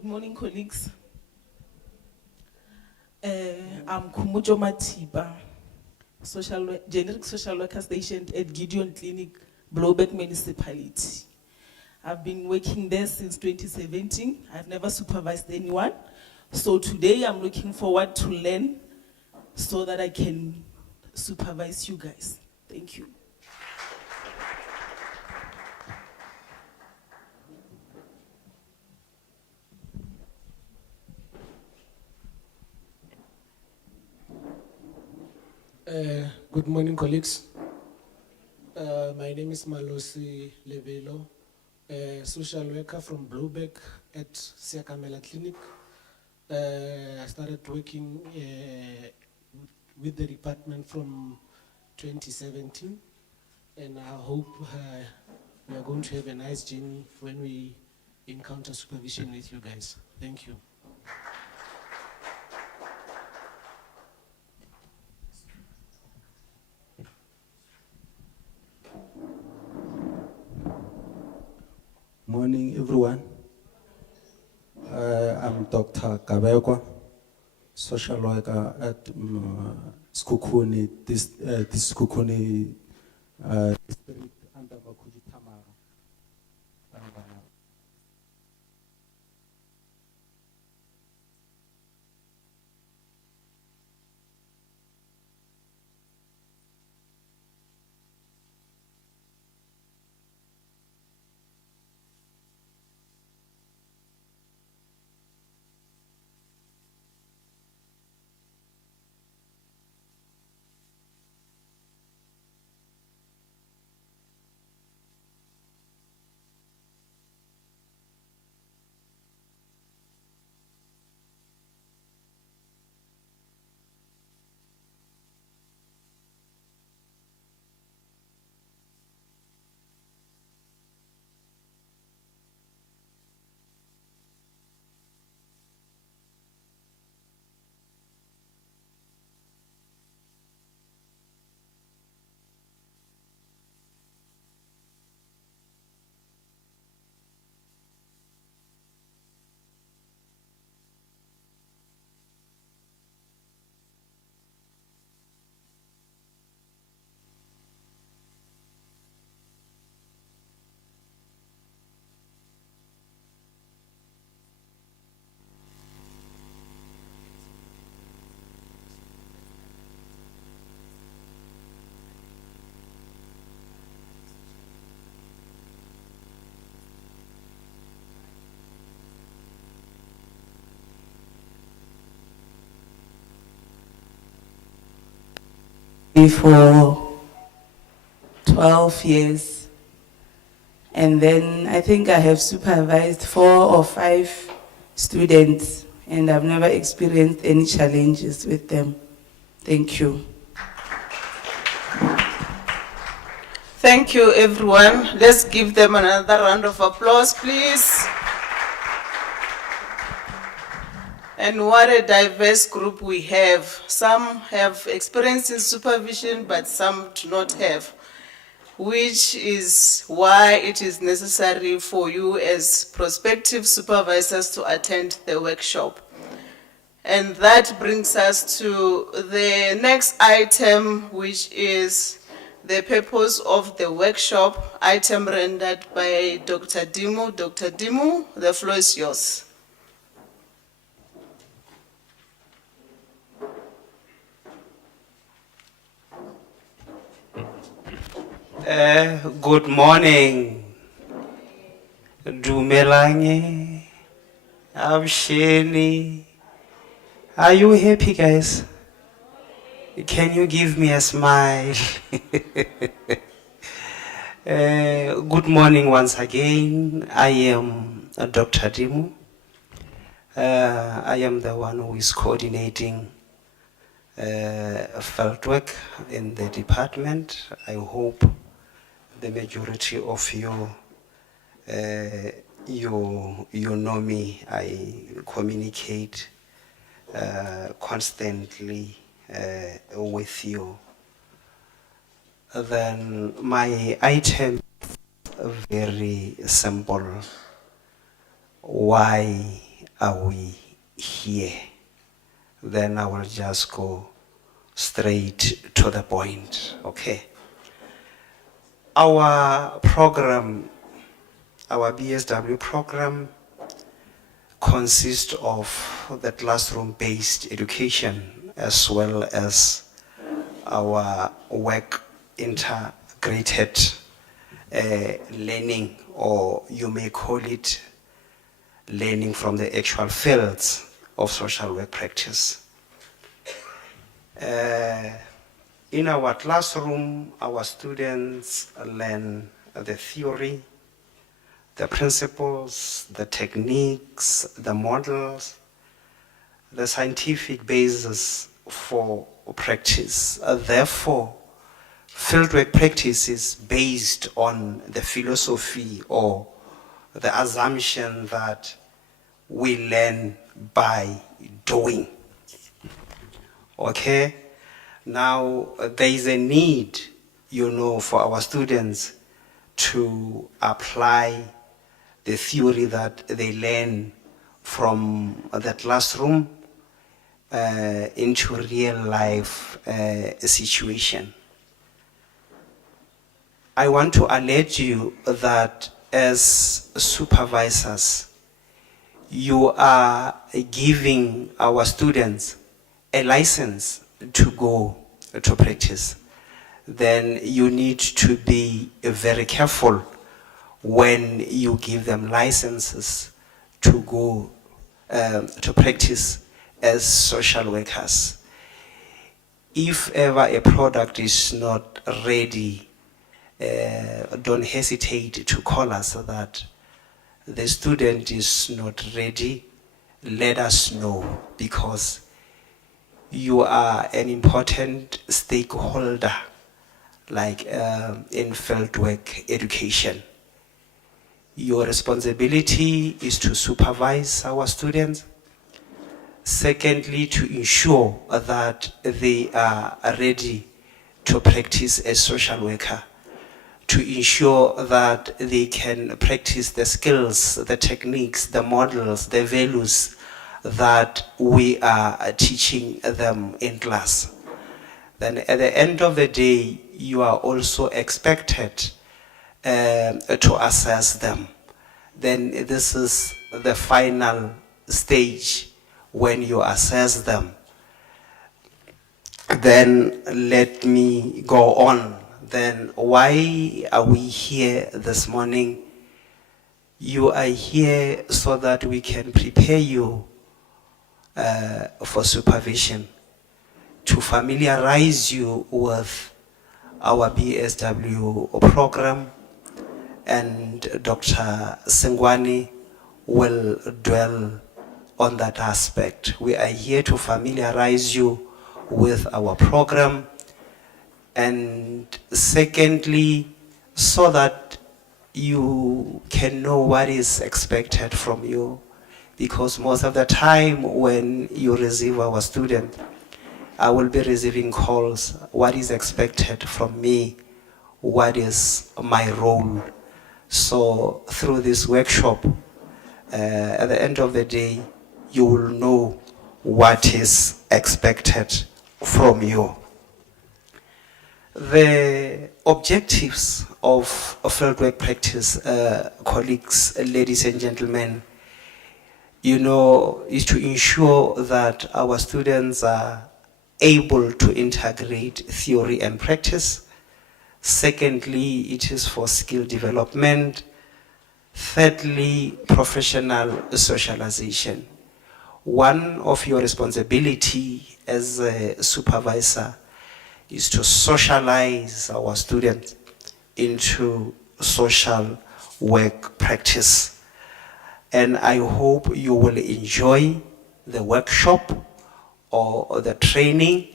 Good morning, colleagues. I'm Kumujo Matiba, generic social worker stationed at Gideon Clinic, Blowback Municipality. I've been working there since 2017. I've never supervised anyone. So today I'm looking forward to learn so that I can supervise you guys. Thank you. Good morning, colleagues. My name is Malosi Levelo, a social worker from Blueback at Siakamela Clinic. I started working with the department from 2017, and I hope we are going to have a nice journey when we encounter supervision with you guys. Thank you. Morning, everyone. I'm Dr. Kabekwa, social worker at Skukuni, this Skukuni district under Makuji Tamara. For 12 years, and then I think I have supervised 4 or 5 students, and I've never experienced any challenges with them. Thank you. Thank you, everyone. Let's give them another round of applause, please. And what a diverse group we have. Some have experience in supervision, but some do not have, which is why it is necessary for you as prospective supervisors to attend the workshop. And that brings us to the next item, which is the purpose of the workshop, item rendered by Dr. Dimu. Dr. Dimu, the floor is yours. Good morning. Dumelangi, Absheni. Are you happy, guys? Can you give me a smile? Good morning once again. I am Dr. Dimu. I am the one who is coordinating field work in the department. I hope the majority of you know me. I communicate constantly with you. Then my item is very simple. Why are we here? Then I will just go straight to the point, okay? Our program, our BSW program, consists of the classroom-based education as well as our work integrated learning, or you may call it learning from the actual fields of social work practice. In our classroom, our students learn the theory, the principles, the techniques, the models, the scientific basis for practice. Therefore, fieldwork practice is based on the philosophy or the assumption that we learn by doing. Okay? Now, there is a need, for our students to apply the theory that they learn from the classroom into real life situation. I want to alert you that as supervisors, you are giving our students a license to go to practice. Then you need to be very careful when you give them licenses to go to practice as social workers. If ever a product is not ready, don't hesitate to call us that the student is not ready. Let us know, because you are an important stakeholder, like in fieldwork education. Your responsibility is to supervise our students. Secondly, to ensure that they are ready to practice as social worker, to ensure that they can practice the skills, the techniques, the models, the values that we are teaching them in class. Then at the end of the day, you are also expected to assess them. Then this is the final stage when you assess them. Then let me go on. Then why are we here this morning? You are here so that we can prepare you for supervision, to familiarize you with our BSW program, and Dr. Sengwani will dwell on that aspect. We are here to familiarize you with our program, and secondly, so that you can know what is expected from you, because most of the time when you receive our student, I will be receiving calls, what is expected from me, what is my role. So through this workshop, at the end of the day, you will know what is expected from you. The objectives of fieldwork practice, colleagues, ladies and gentlemen, is to ensure that our students are able to integrate theory and practice. Secondly, it is for skill development. Thirdly, professional socialization. One of your responsibility as a supervisor is to socialize our students into social work practice. And I hope you will enjoy the workshop or the training.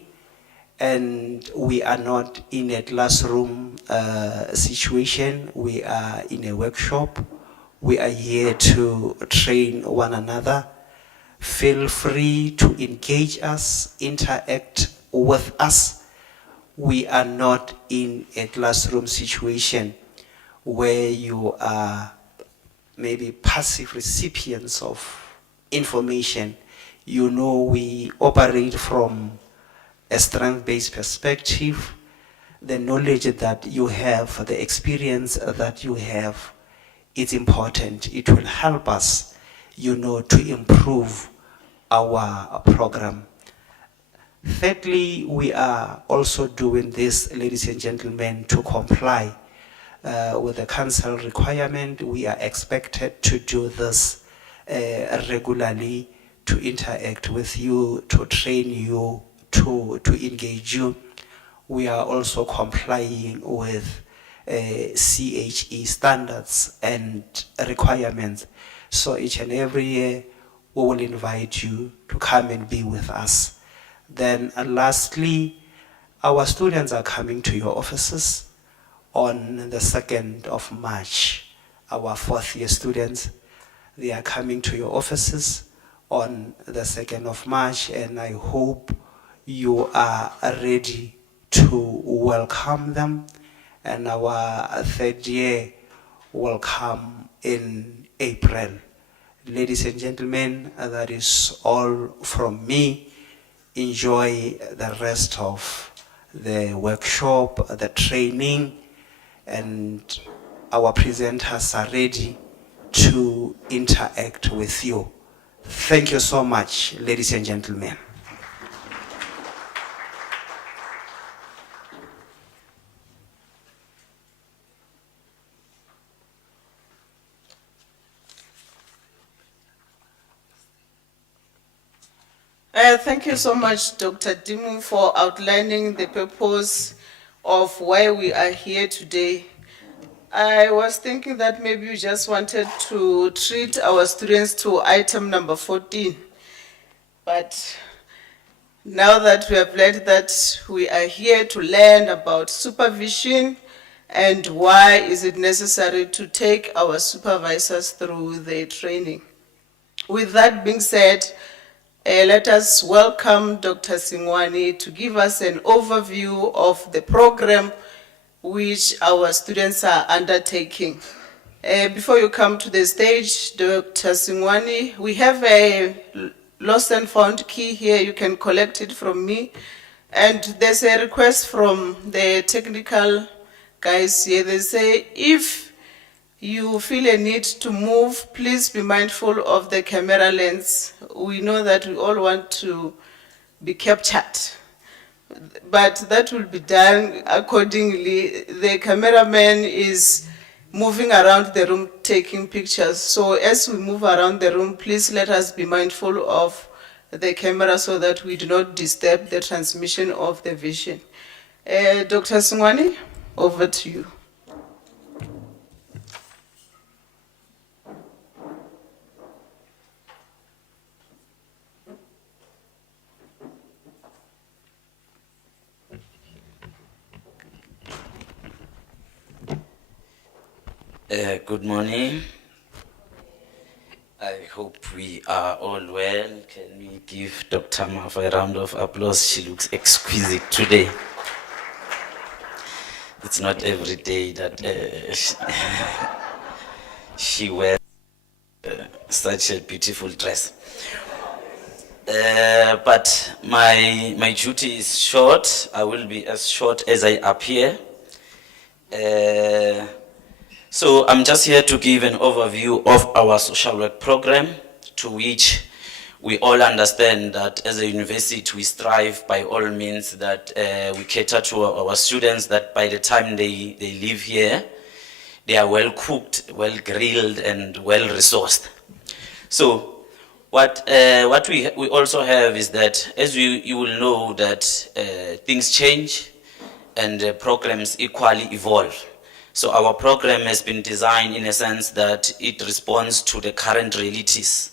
And we are not in a classroom situation, we are in a workshop. We are here to train one another. Feel free to engage us, interact with us. We are not in a classroom situation where you are maybe passive recipients of information. You know, we operate from a strength-based perspective. The knowledge that you have, the experience that you have, it's important. It will help us, you know, to improve our program. Thirdly, we are also doing this, ladies and gentlemen, to comply with the council requirement. We are expected to do this regularly, to interact with you, to train you, to engage you. We are also complying with CHE standards and requirements. So each and every year, we will invite you to come and be with us. Then lastly, our students are coming to your offices on the 2nd of March. Our fourth year students, they are coming to your offices on the 2nd of March, and I hope you are ready to welcome them. And our third year will come in April. Ladies and gentlemen, that is all from me. Enjoy the rest of the workshop, the training, and our presenters are ready to interact with you. Thank you so much, ladies and gentlemen. Thank you so much, Dr. Dimu, for outlining the purpose of why we are here today. I was thinking that maybe you just wanted to treat our students to item number 14. But now that we have learned that we are here to learn about supervision and why is it necessary to take our supervisors through their training. With that being said, let us welcome Dr. Singwani to give us an overview of the program which our students are undertaking. Before you come to the stage, Dr. Singwani, we have a lost and found key here. You can collect it from me. And there's a request from the technical guys here. They say, if you feel a need to move, please be mindful of the camera lens. We know that we all want to be captured, but that will be done accordingly. The cameraman is moving around the room taking pictures. So as we move around the room, please let us be mindful of the camera so that we do not disturb the transmission of the vision. Dr. Singwani, over to you. Good morning. I hope we are all well. Can we give Dr. Maf a round of applause? She looks exquisite today. It's not every day that she wears such a beautiful dress. But my duty is short. I will be as short as I appear. So I'm just here to give an overview of our social work program, to which we all understand that as a university we strive by all means that we cater to our students, that by the time they live here, they are well cooked, well grilled, and well resourced. So what we also have is that, as you will know, that things change and programs equally evolve. So our program has been designed in a sense that it responds to the current realities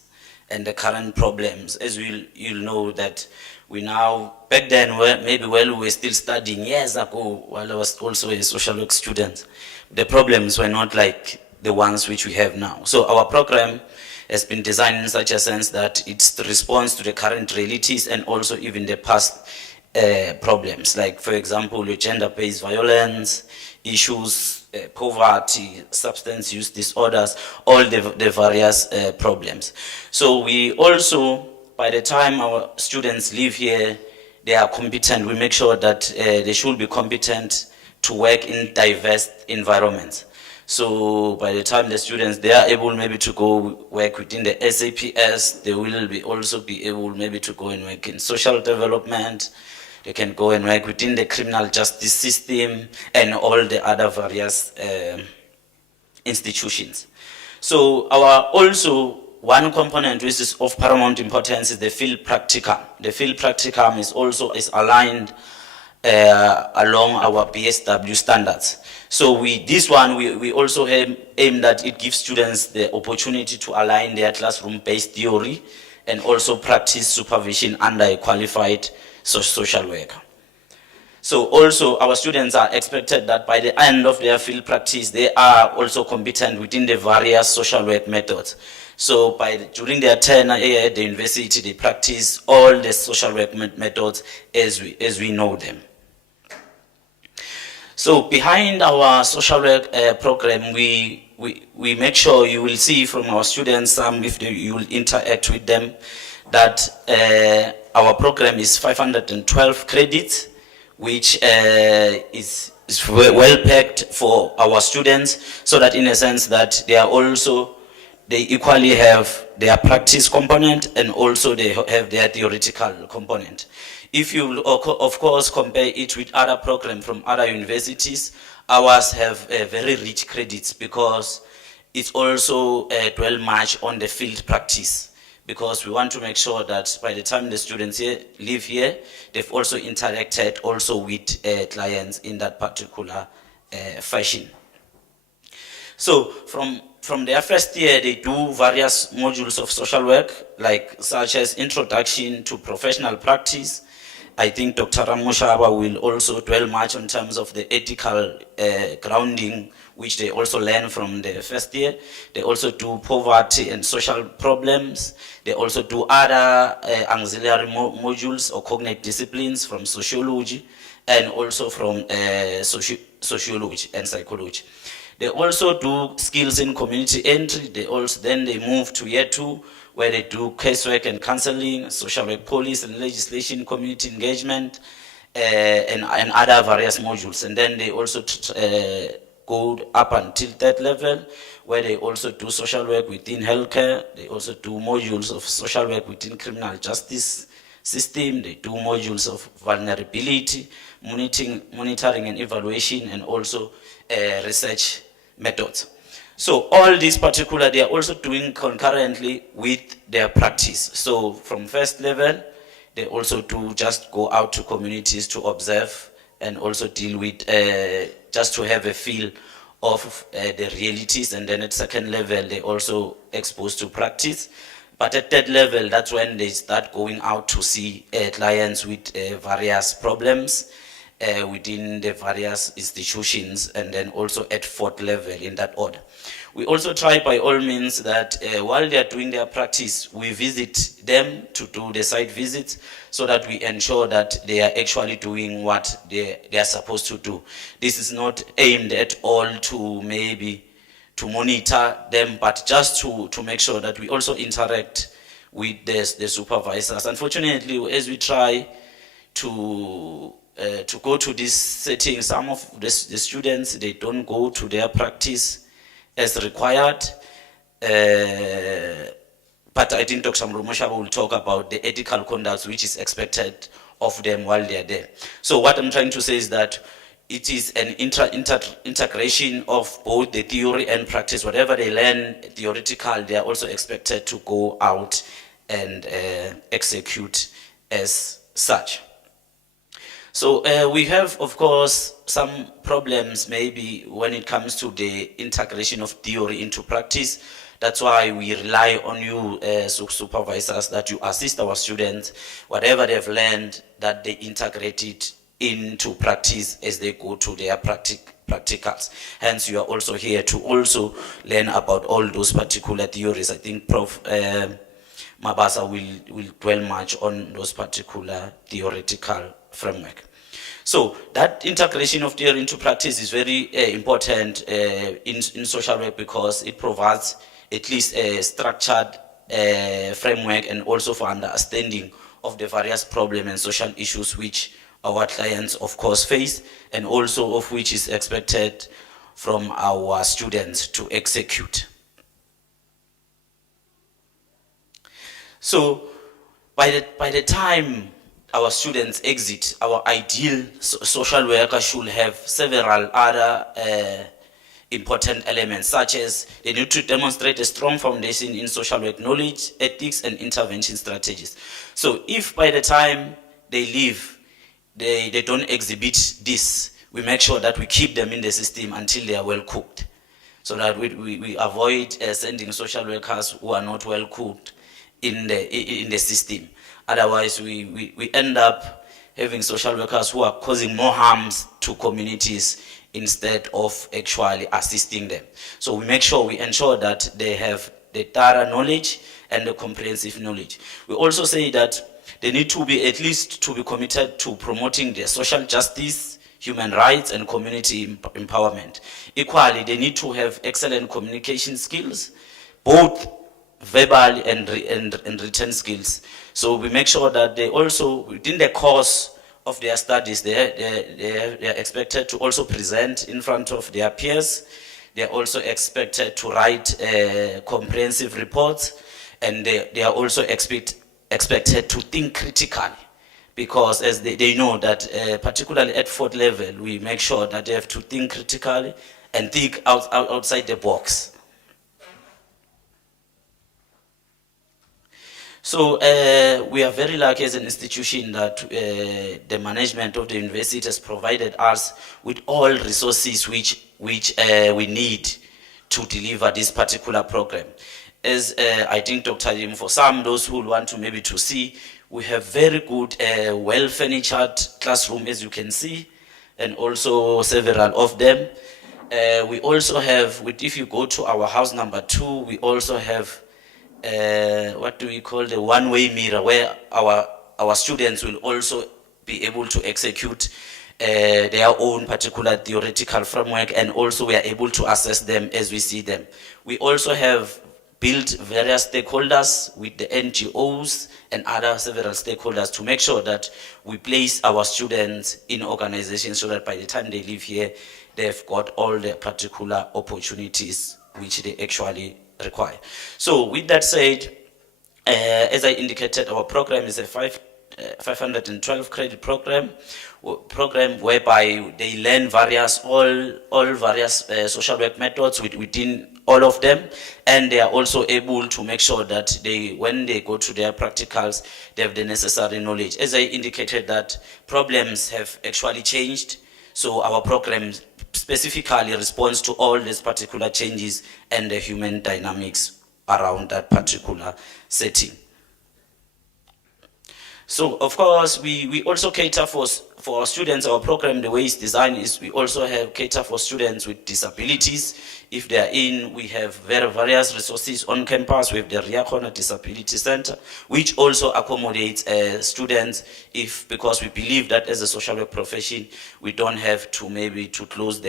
and the current problems. As you'll know that we now, back then, maybe while we were still studying years ago, while I was also a social work student, the problems were not like the ones which we have now. So our program has been designed in such a sense that it responds to the current realities and also even the past problems, like for example, your gender-based violence, issues, poverty, substance use disorders, all the various problems. So we also, by the time our students leave here, they are competent. We make sure that they should be competent to work in diverse environments. So by the time the students, they are able maybe to go work within the SAPS, they will also be able maybe to go and work in social development. They can go and work within the criminal justice system and all the other various institutions. So our also one component which is of paramount importance is the field practicum. The field practicum is also aligned along our BSW standards. So this one we also aim that it gives students the opportunity to align their classroom-based theory and also practice supervision under a qualified social worker. So also our students are expected that by the end of their field practice, they are also competent within the various social work methods. So during their tenure at the university, they practice all the social work methods as we know them. So behind our social work program, we make sure you will see from our students, you will interact with them, that our program is 512 credits, which is well packed for our students, so that in a sense that they equally have their practice component and also they have their theoretical component. If you, of course, compare it with other programs from other universities, ours have very rich credits because it's also dwell much on the field practice, because we want to make sure that by the time the students live here, they've also interacted also with clients in that particular fashion. So from their first year, they do various modules of social work, such as introduction to professional practice. I think Dr. Ramushaba will also dwell much in terms of the ethical grounding, which they also learn from the first year. They also do poverty and social problems. They also do other auxiliary modules or cognitive disciplines from sociology and also from sociology and psychology. They also do skills in community entry. Then they move to year 2, where they do casework and counseling, social work policy and legislation, community engagement, and other various modules. And then they also go up until 3rd level, where they also do social work within healthcare. They also do modules of social work within criminal justice system. They do modules of vulnerability, monitoring and evaluation, and also research methods. So all these particular, they are also doing concurrently with their practice. So from first level, they also do just go out to communities to observe and also deal with, just to have a feel of the realities. And then at second level, they also exposed to practice. But at third level, that's when they start going out to see clients with various problems within the various institutions, and then also at 4th level in that order. We also try by all means that while they are doing their practice, we visit them to do the site visits so that we ensure that they are actually doing what they are supposed to do. This is not aimed at all to maybe to monitor them, but just to make sure that we also interact with the supervisors. Unfortunately, as we try to go to this setting, some of the students, they don't go to their practice as required, but I think Dr. Mrumoshaba will talk about the ethical conduct which is expected of them while they are there. So what I'm trying to say is that it is an integration of both the theory and practice. Whatever they learn theoretical, they are also expected to go out and execute as such. So we have, of course, some problems maybe when it comes to the integration of theory into practice. That's why we rely on you, supervisors, that you assist our students, whatever they've learned, that they integrate it into practice as they go to their practicals. Hence, you are also here to also learn about all those particular theories. I think Prof. Mabasa will dwell much on those particular theoretical framework. So that integration of theory into practice is very important in social work, because it provides at least a structured framework and also for understanding of the various problems and social issues which our clients of course face, and also of which is expected from our students to execute. So by the time our students exit, our ideal social worker should have several other important elements, such as they need to demonstrate a strong foundation in social work knowledge, ethics, and intervention strategies. So if by the time they leave, they don't exhibit this, we make sure that we keep them in the system until they are well cooked, so that we avoid sending social workers who are not well cooked in the system. Otherwise, we end up having social workers who are causing more harms to communities instead of actually assisting them. So we ensure that they have the thorough knowledge and the comprehensive knowledge. We also say that they need to be committed to promoting their social justice, human rights, and community empowerment. Equally, they need to have excellent communication skills, both verbal and written skills. So we make sure that they also, within the course of their studies, they are expected to also present in front of their peers. They are also expected to write comprehensive reports, and they are also expected to think critically, because as they know that particularly at fourth level, we make sure that they have to think critically and think outside the box. So we are very lucky as an institution that the management of the university has provided us with all resources which we need to deliver this particular program. As I think Dr. Lim, for those who want to maybe to see, we have very good, well-furnitured classroom, as you can see, and also several of them. We also have, if you go to our house number 2, we also have what do we call the one-way mirror, where our students will also be able to execute their own particular theoretical framework, and also we are able to assess them as we see them. We also have built various stakeholders with the NGOs and other several stakeholders to make sure that we place our students in organizations so that by the time they leave here, they've got all the particular opportunities which they actually require. So with that said, as I indicated, our program is a 512 credit program whereby they learn all various social work methods within all of them, and they are also able to make sure that when they go to their practicals, they have the necessary knowledge. As I indicated, that problems have actually changed, so our program specifically responds to all these particular changes and the human dynamics around that particular setting. So of course, we also cater for our students. Our program, the way it's designed is we also cater for students with disabilities. If they are in, we have various resources on campus. We have the Ria Corner Disability Center, which also accommodates students because we believe that as a social work profession, we don't have to to close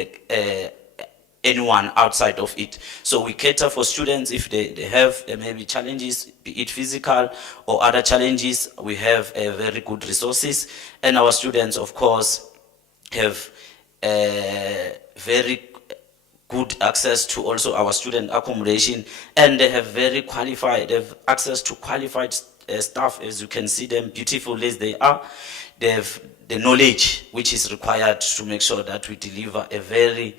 anyone outside of it. So we cater for students if they have maybe challenges, be it physical or other challenges. We have very good resources, and our students, of course, have very good access to also our student accommodation, and they have they have access to qualified staff, as you can see them, beautiful as they are. They have the knowledge which is required to make sure that we deliver a very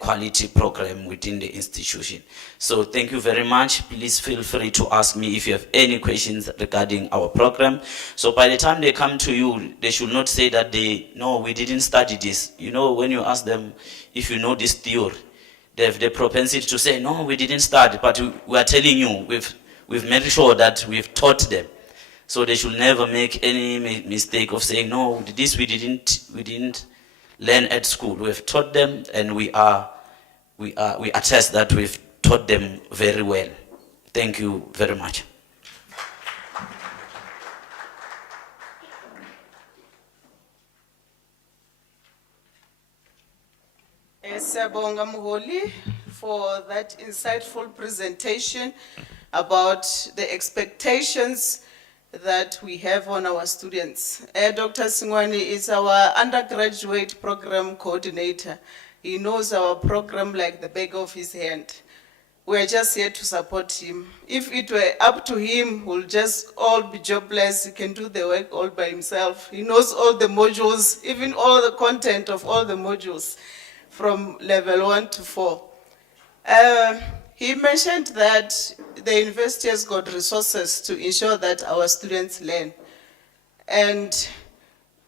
quality program within the institution. So thank you very much. Please feel free to ask me if you have any questions regarding our program. So by the time they come to you, they should not say that no, we didn't study this. You know, when you ask them if you know this theory, they have the propensity to say, no, we didn't study, but we are telling you, we've made sure that we've taught them. So they should never make any mistake of saying, no, this we didn't learn at school. We've taught them, and we attest that we've taught them very well. Thank you very much. Siyabonga Mholi for that insightful presentation about the expectations that we have on our students. Dr. Singwani is our undergraduate program coordinator. He knows our program like the back of his hand. We're just here to support him. If it were up to him, we'll just all be jobless. He can do the work all by himself. He knows all the modules, even all the content of all the modules from level 1 to 4. He mentioned that the university has got resources to ensure that our students learn. And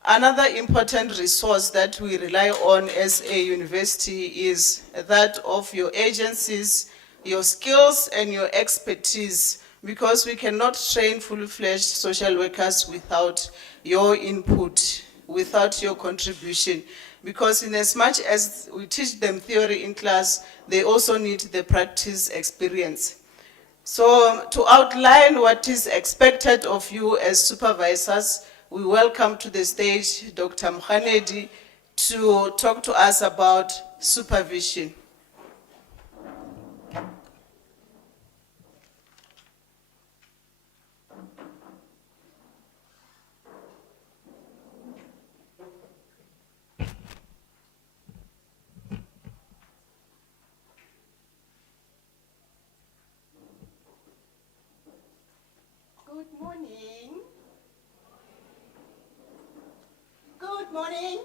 another important resource that we rely on as a university is that of your agencies, your skills and your expertise, because we cannot train fully-fledged social workers without your input, without your contribution. Because in as much as we teach them theory in class, they also need the practice experience. So to outline what is expected of you as supervisors, we welcome to the stage Dr. Mkhanedi to talk to us about supervision. Good morning. Good morning.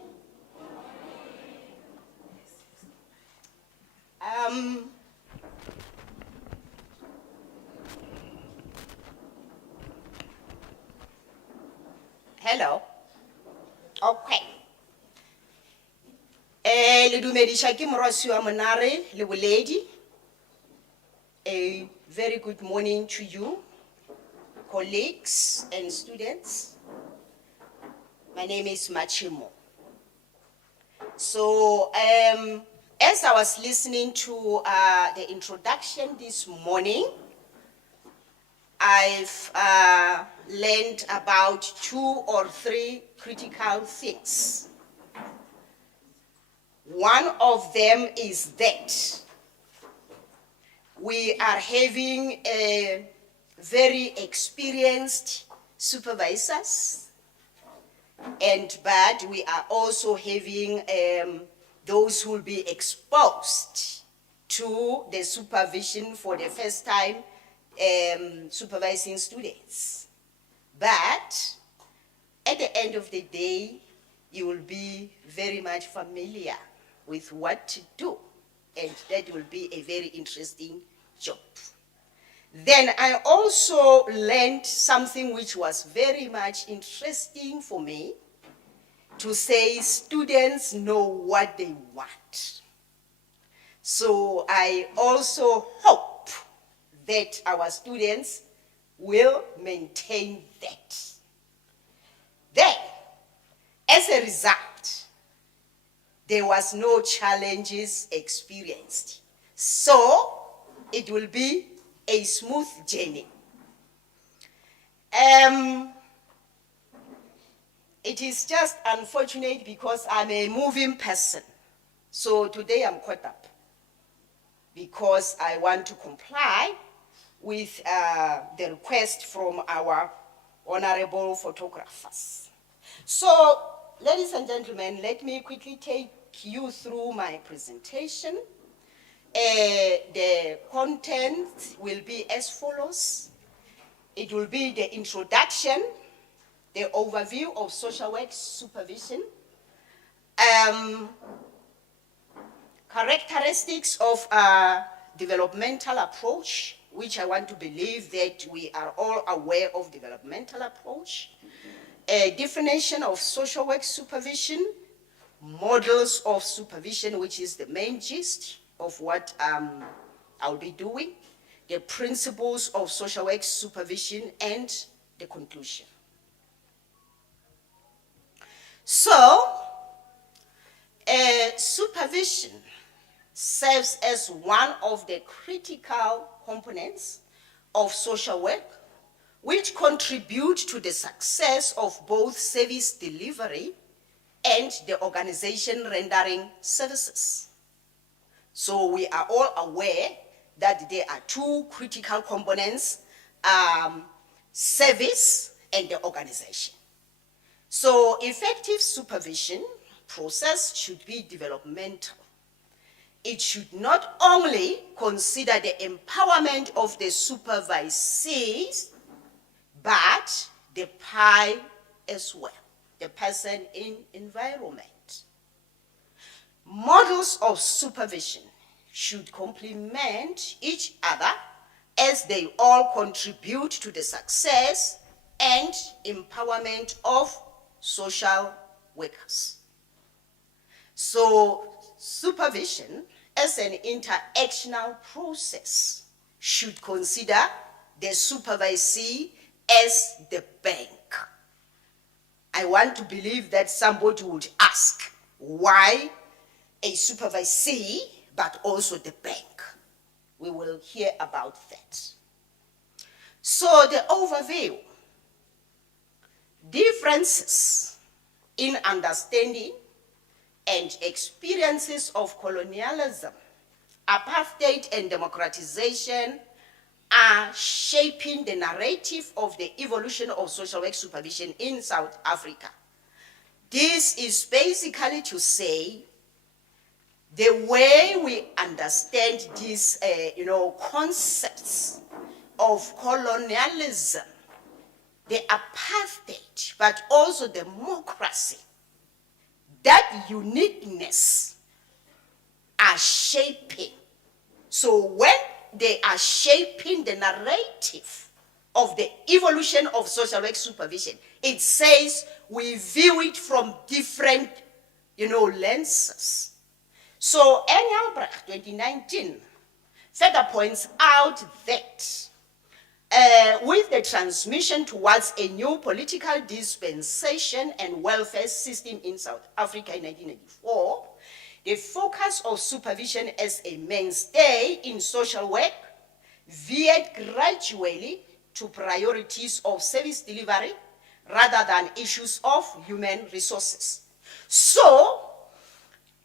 Hello. Okay. Le dumedisha ke morwasi wa monare le boledi. A very good morning to you, colleagues and students. My name is Machimo. So, as I was listening to the introduction this morning, I've learned about 2 or 3 critical things. One of them is that we are having a very experienced supervisors, but we are also having those who will be exposed to the supervision for the first time, supervising students. But at the end of the day, you will be very much familiar with what to do, and that will be a very interesting job. Then I also learned something which was very much interesting for me, to say students know what they want. So I also hope that our students will maintain that. Then, as a result, there was no challenges experienced. So it will be a smooth journey. It is just unfortunate because I'm a moving person. So today I'm caught up because I want to comply with the request from our honorable photographers. So, ladies and gentlemen, let me quickly take you through my presentation. The content will be as follows. It will be the introduction, the overview of social work supervision, characteristics of a developmental approach, which I want to believe that we are all aware of developmental approach, a definition of social work supervision, models of supervision, which is the main gist of what I'll be doing, the principles of social work supervision, and the conclusion. So, supervision serves as one of the critical components of social work, which contribute to the success of both service delivery and the organization rendering services. So we are all aware that there are two critical components, service and the organization. So effective supervision process should be developmental. It should not only consider the empowerment of the supervisees, but the PI as well, the person in environment. Models of supervision should complement each other as they all contribute to the success and empowerment of social workers. So supervision as an interactional process should consider the supervisee as the bank. I want to believe that somebody would ask, why a supervisee, but also the bank? We will hear about that. So the overview: differences in understanding and experiences of colonialism, apartheid and democratization are shaping the narrative of the evolution of social work supervision in South Africa. This is basically to say the way we understand these concepts of colonialism, the apartheid, but also democracy, that uniqueness are shaping. So when they are shaping the narrative of the evolution of social work supervision, it says we view it from different, lenses. So Engelbrecht, 2019, further points out that with the transmission towards a new political dispensation and welfare system in South Africa in 1994, the focus of supervision as a mainstay in social work veered gradually to priorities of service delivery rather than issues of human resources. So,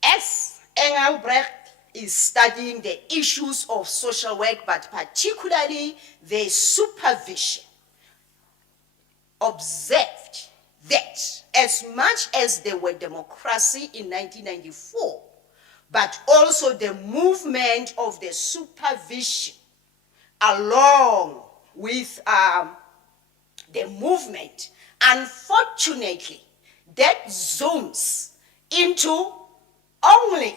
as Engelbrecht is studying the issues of social work, but particularly the supervision, observed that as much as there were democracy in 1994, but also the movement of the supervision along with the movement, unfortunately, that zooms into only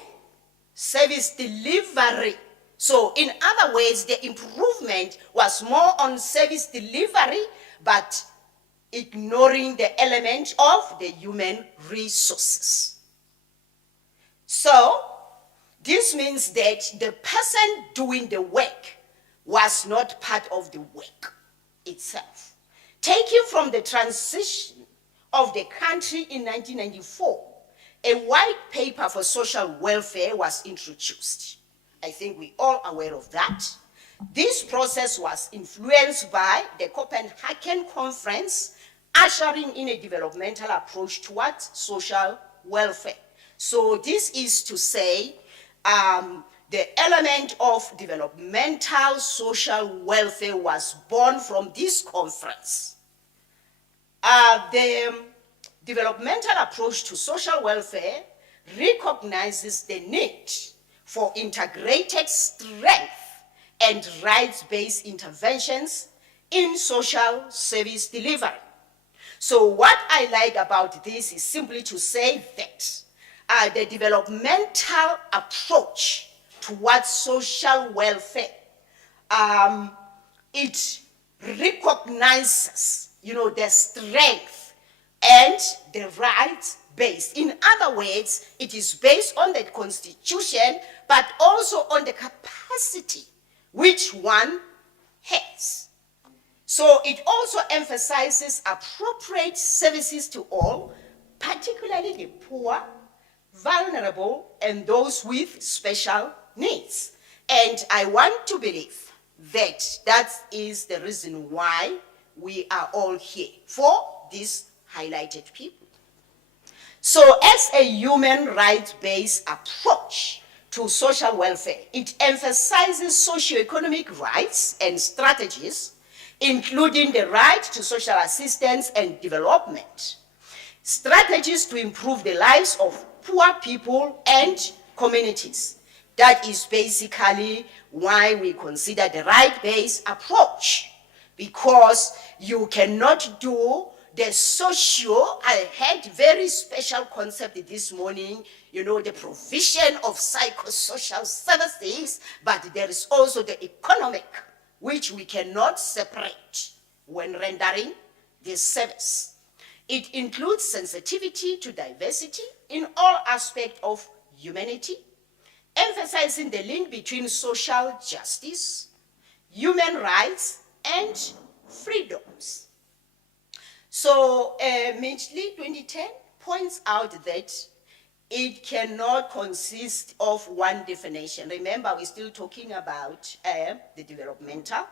service delivery. So in other words, the improvement was more on service delivery, but ignoring the element of the human resources. So this means that the person doing the work was not part of the work itself. Taken from the transition of the country in 1994, a white paper for social welfare was introduced. I think we all aware of that. This process was influenced by the Copenhagen Conference, ushering in a developmental approach towards social welfare. So this is to say, the element of developmental social welfare was born from this conference. The developmental approach to social welfare recognizes the need for integrated strength and rights-based interventions in social service delivery. So what I like about this is simply to say that the developmental approach towards social welfare, it recognizes, the strength and the rights based. In other words, it is based on the constitution, but also on the capacity which one has. So it also emphasizes appropriate services to all, particularly the poor, vulnerable, and those with special needs. And I want to believe that that is the reason why we are all here, for these highlighted people. So as a human rights-based approach to social welfare. It emphasizes socio-economic rights and strategies, including the right to social assistance and development, strategies to improve the lives of poor people and communities. That is basically why we consider the right-based approach, because you cannot do the social. I had very special concept this morning, you know, the provision of psychosocial services, but there is also the economic, which we cannot separate when rendering this service. It includes sensitivity to diversity in all aspects of humanity, emphasizing the link between social justice, human rights, and freedoms. So, Midgley 2010 points out that it cannot consist of one definition. Remember, we're still talking about the developmental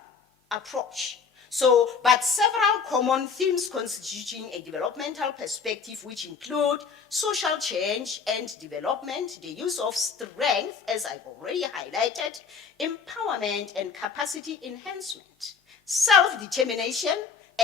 approach. So, but several common themes constituting a developmental perspective, which include social change and development, the use of strength, as I've already highlighted, empowerment and capacity enhancement, self-determination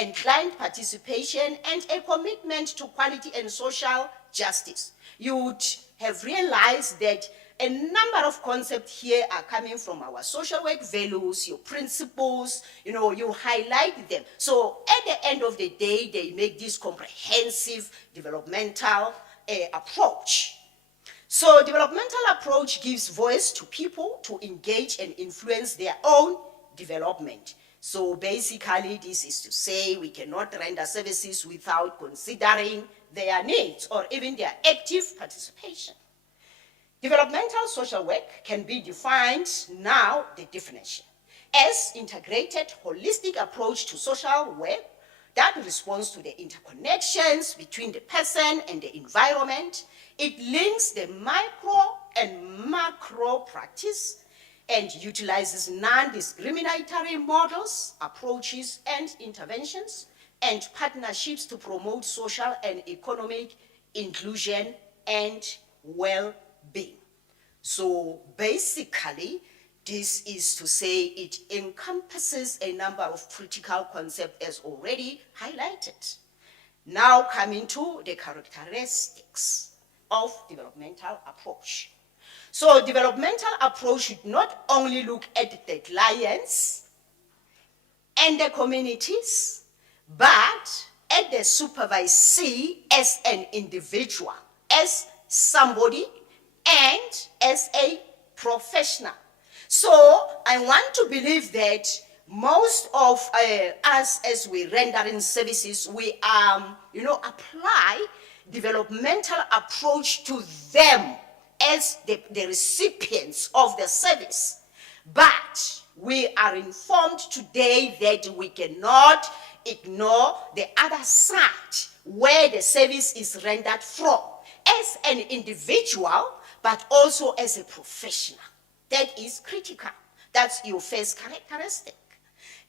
and client participation, and a commitment to quality and social justice. You would have realized that a number of concepts here are coming from our social work values, your principles, you know, you highlight them. So at the end of the day, they make this comprehensive developmental approach. So developmental approach gives voice to people to engage and influence their own development. So basically, this is to say we cannot render services without considering their needs or even their active participation. Developmental social work can be defined now, the definition, as integrated, holistic approach to social work that responds to the interconnections between the person and the environment. It links the micro and macro practice and utilizes non-discriminatory models, approaches, and interventions, and partnerships to promote social and economic inclusion and well-being. So basically, this is to say it encompasses a number of critical concepts as already highlighted. Now coming to the characteristics of developmental approach. So developmental approach should not only look at the clients and the communities, but at the supervisee as an individual, as somebody, and as a professional. So I want to believe that most of us, as we rendering services, we apply developmental approach to them as the recipients of the service. But we are informed today that we cannot ignore the other side where the service is rendered from, as an individual, but also as a professional. That is critical. That's your first characteristic.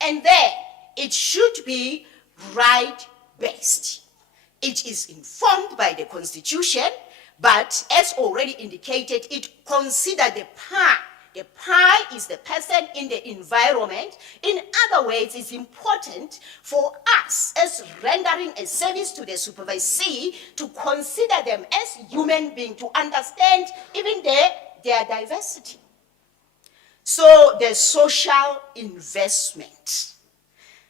And then it should be right-based. It is informed by the Constitution, but as already indicated, it considers the pie. The pie is the person in the environment. In other words, it's important for us as rendering a service to the supervisee to consider them as human beings, to understand even their diversity. So the social investment.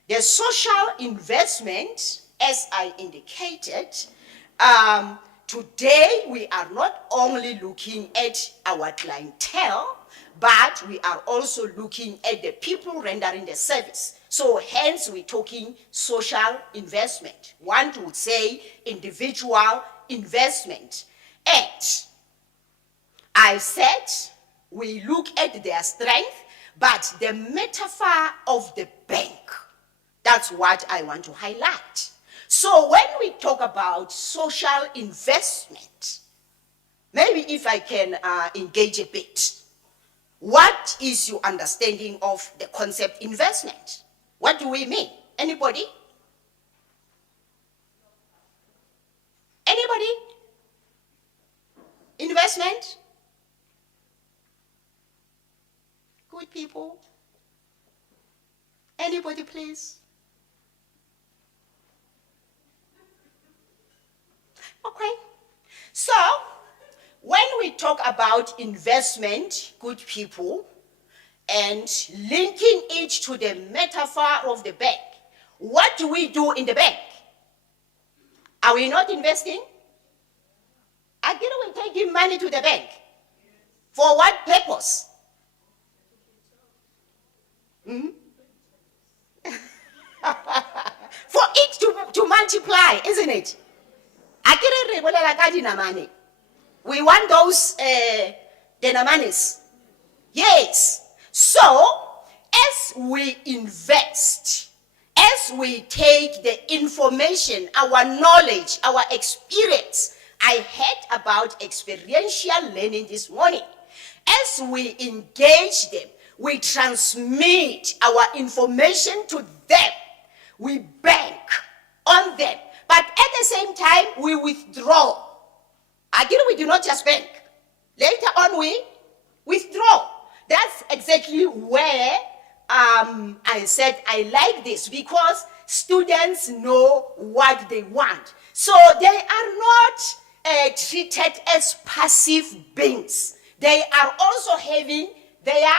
The social investment, as I indicated, today we are not only looking at our clientele, but we are also looking at the people rendering the service. So hence we're talking social investment. One would say individual investment. And I said we look at their strength, but the metaphor of the bank, that's what I want to highlight. So when we talk about social investment, maybe if I can engage a bit, what is your understanding of the concept investment? What do we mean? Anybody? Anybody? Investment? good people? Anybody, please? Okay. So, when we talk about investment, good people, and linking it to the metaphor of the bank, what do we do in the bank? Are we not investing? Again, we're taking money to the bank. For what purpose? Hmm? For it to multiply, isn't it? We want those denamanis. Yes. So, as we invest, as we take the information, our knowledge, our experience, I heard about experiential learning this morning. As we engage them, we transmit our information to them. We bank on them. But at the same time, we withdraw. Again, we do not just bank. Later on, we withdraw. That's exactly where I said I like this, because students know what they want. So they are not treated as passive beings. They are also having their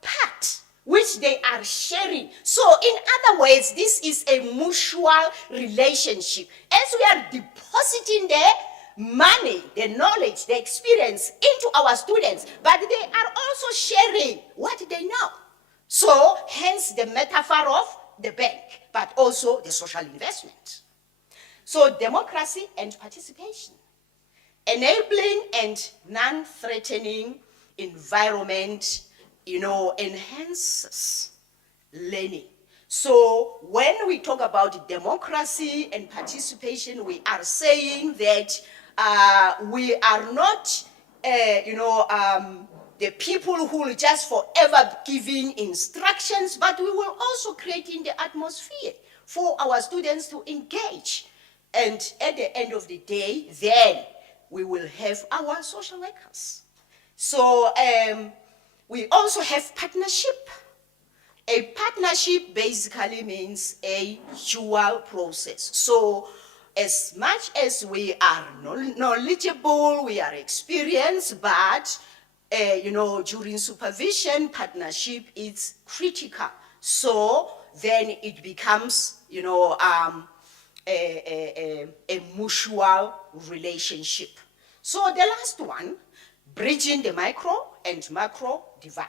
part, which they are sharing. So in other words, this is a mutual relationship. As we are depositing the money, the knowledge, the experience into our students, but they are also sharing what they know. So hence the metaphor of the bank, but also the social investment. So democracy and participation. Enabling and non-threatening environment, enhances learning. So when we talk about democracy and participation, we are saying that we are not, the people who will just forever giving instructions, but we will also creating the atmosphere for our students to engage. And at the end of the day, then we will have our social workers. So we also have partnership. A partnership basically means a dual process. So as much as we are knowledgeable, we are experienced, but during supervision, partnership is critical. So then it becomes, a mutual relationship. So the last one, bridging the micro and macro divide.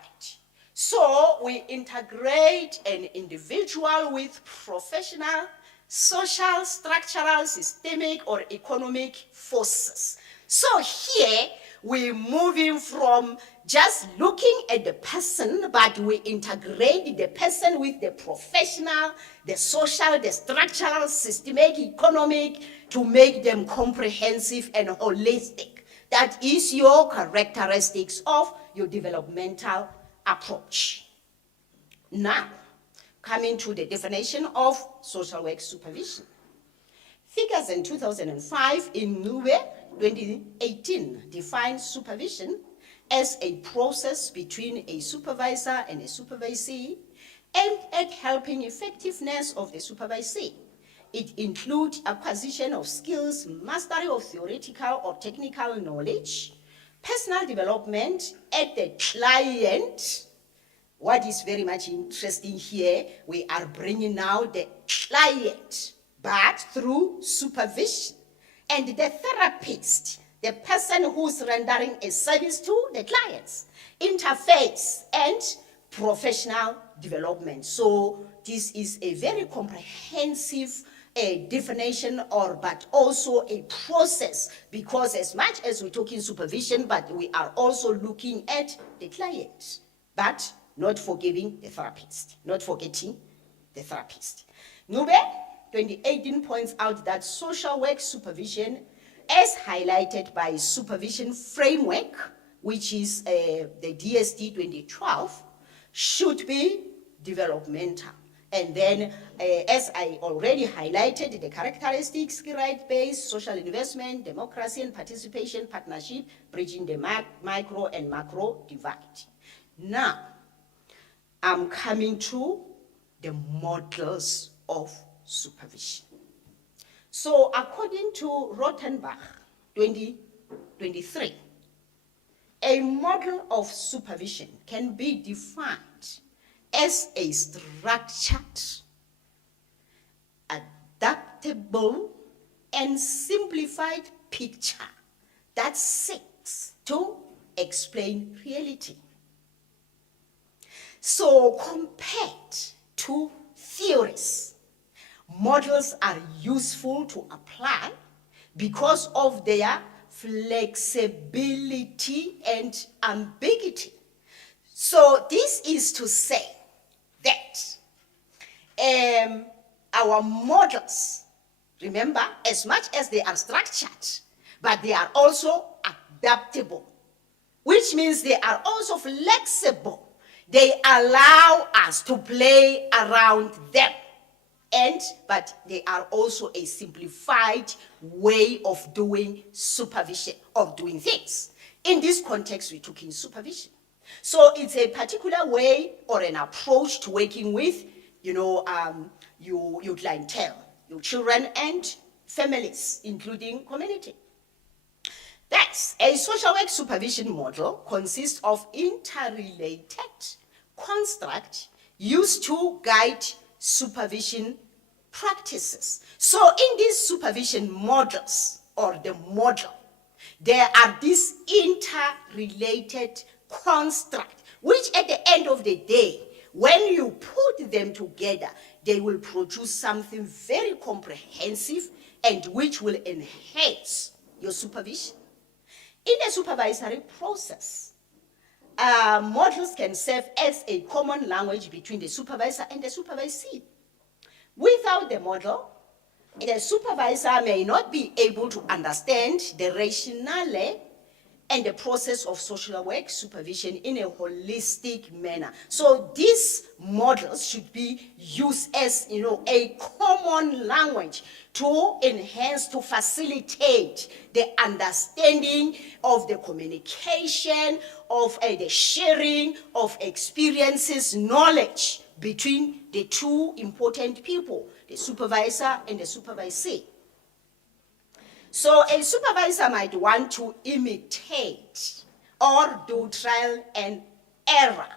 So we integrate an individual with professional, social, structural, systemic, or economic forces. So here we're moving from just looking at the person, but we integrate the person with the professional, the social, the structural, systemic, economic, to make them comprehensive and holistic. That is your characteristics of your developmental approach. Now, coming to the definition of social work supervision. Figures in 2005 in Nube 2018 define supervision as a process between a supervisor and a supervisee aimed at helping effectiveness of the supervisee. It includes acquisition of skills, mastery of theoretical or technical knowledge, personal development at the client. What is very much interesting here, we are bringing now the client, but through supervision. And the therapist, the person who's rendering a service to the clients, interface and professional development. So this is a very comprehensive definition, but also a process, because as much as we're talking supervision, but we are also looking at the client, but not forgetting the therapist, Nube 2018 points out that social work supervision, as highlighted by supervision framework, which is the DST 2012, should be developmental. And then, as I already highlighted, the characteristics, right-based, social investment, democracy and participation, partnership, bridging the micro and macro divide. Now, I'm coming to the models of supervision. So according to Rothenbach 2023, a model of supervision can be defined as a structured, adaptable, and simplified picture that seeks to explain reality. So compared to theories, models are useful to apply because of their flexibility and ambiguity. So this is to say that our models, remember, as much as they are structured, but they are also adaptable, which means they are also flexible. They allow us to play around them. But they are also a simplified way of doing supervision, of doing things. In this context, we took in supervision. So it's a particular way or an approach to working with, your clientele, your children and families, including community. That's a social work supervision model consists of interrelated constructs used to guide supervision practices. So in these supervision models, or the model, there are these interrelated constructs, which at the end of the day, when you put them together, they will produce something very comprehensive and which will enhance your supervision. In the supervisory process, models can serve as a common language between the supervisor and the supervisee. Without the model, the supervisor may not be able to understand the rationale and the process of social work supervision in a holistic manner. So these models should be used as, a common language to enhance, to facilitate the understanding of the communication, of the sharing of experiences, knowledge between the two important people, the supervisor and the supervisee. So a supervisor might want to imitate or do trial and error.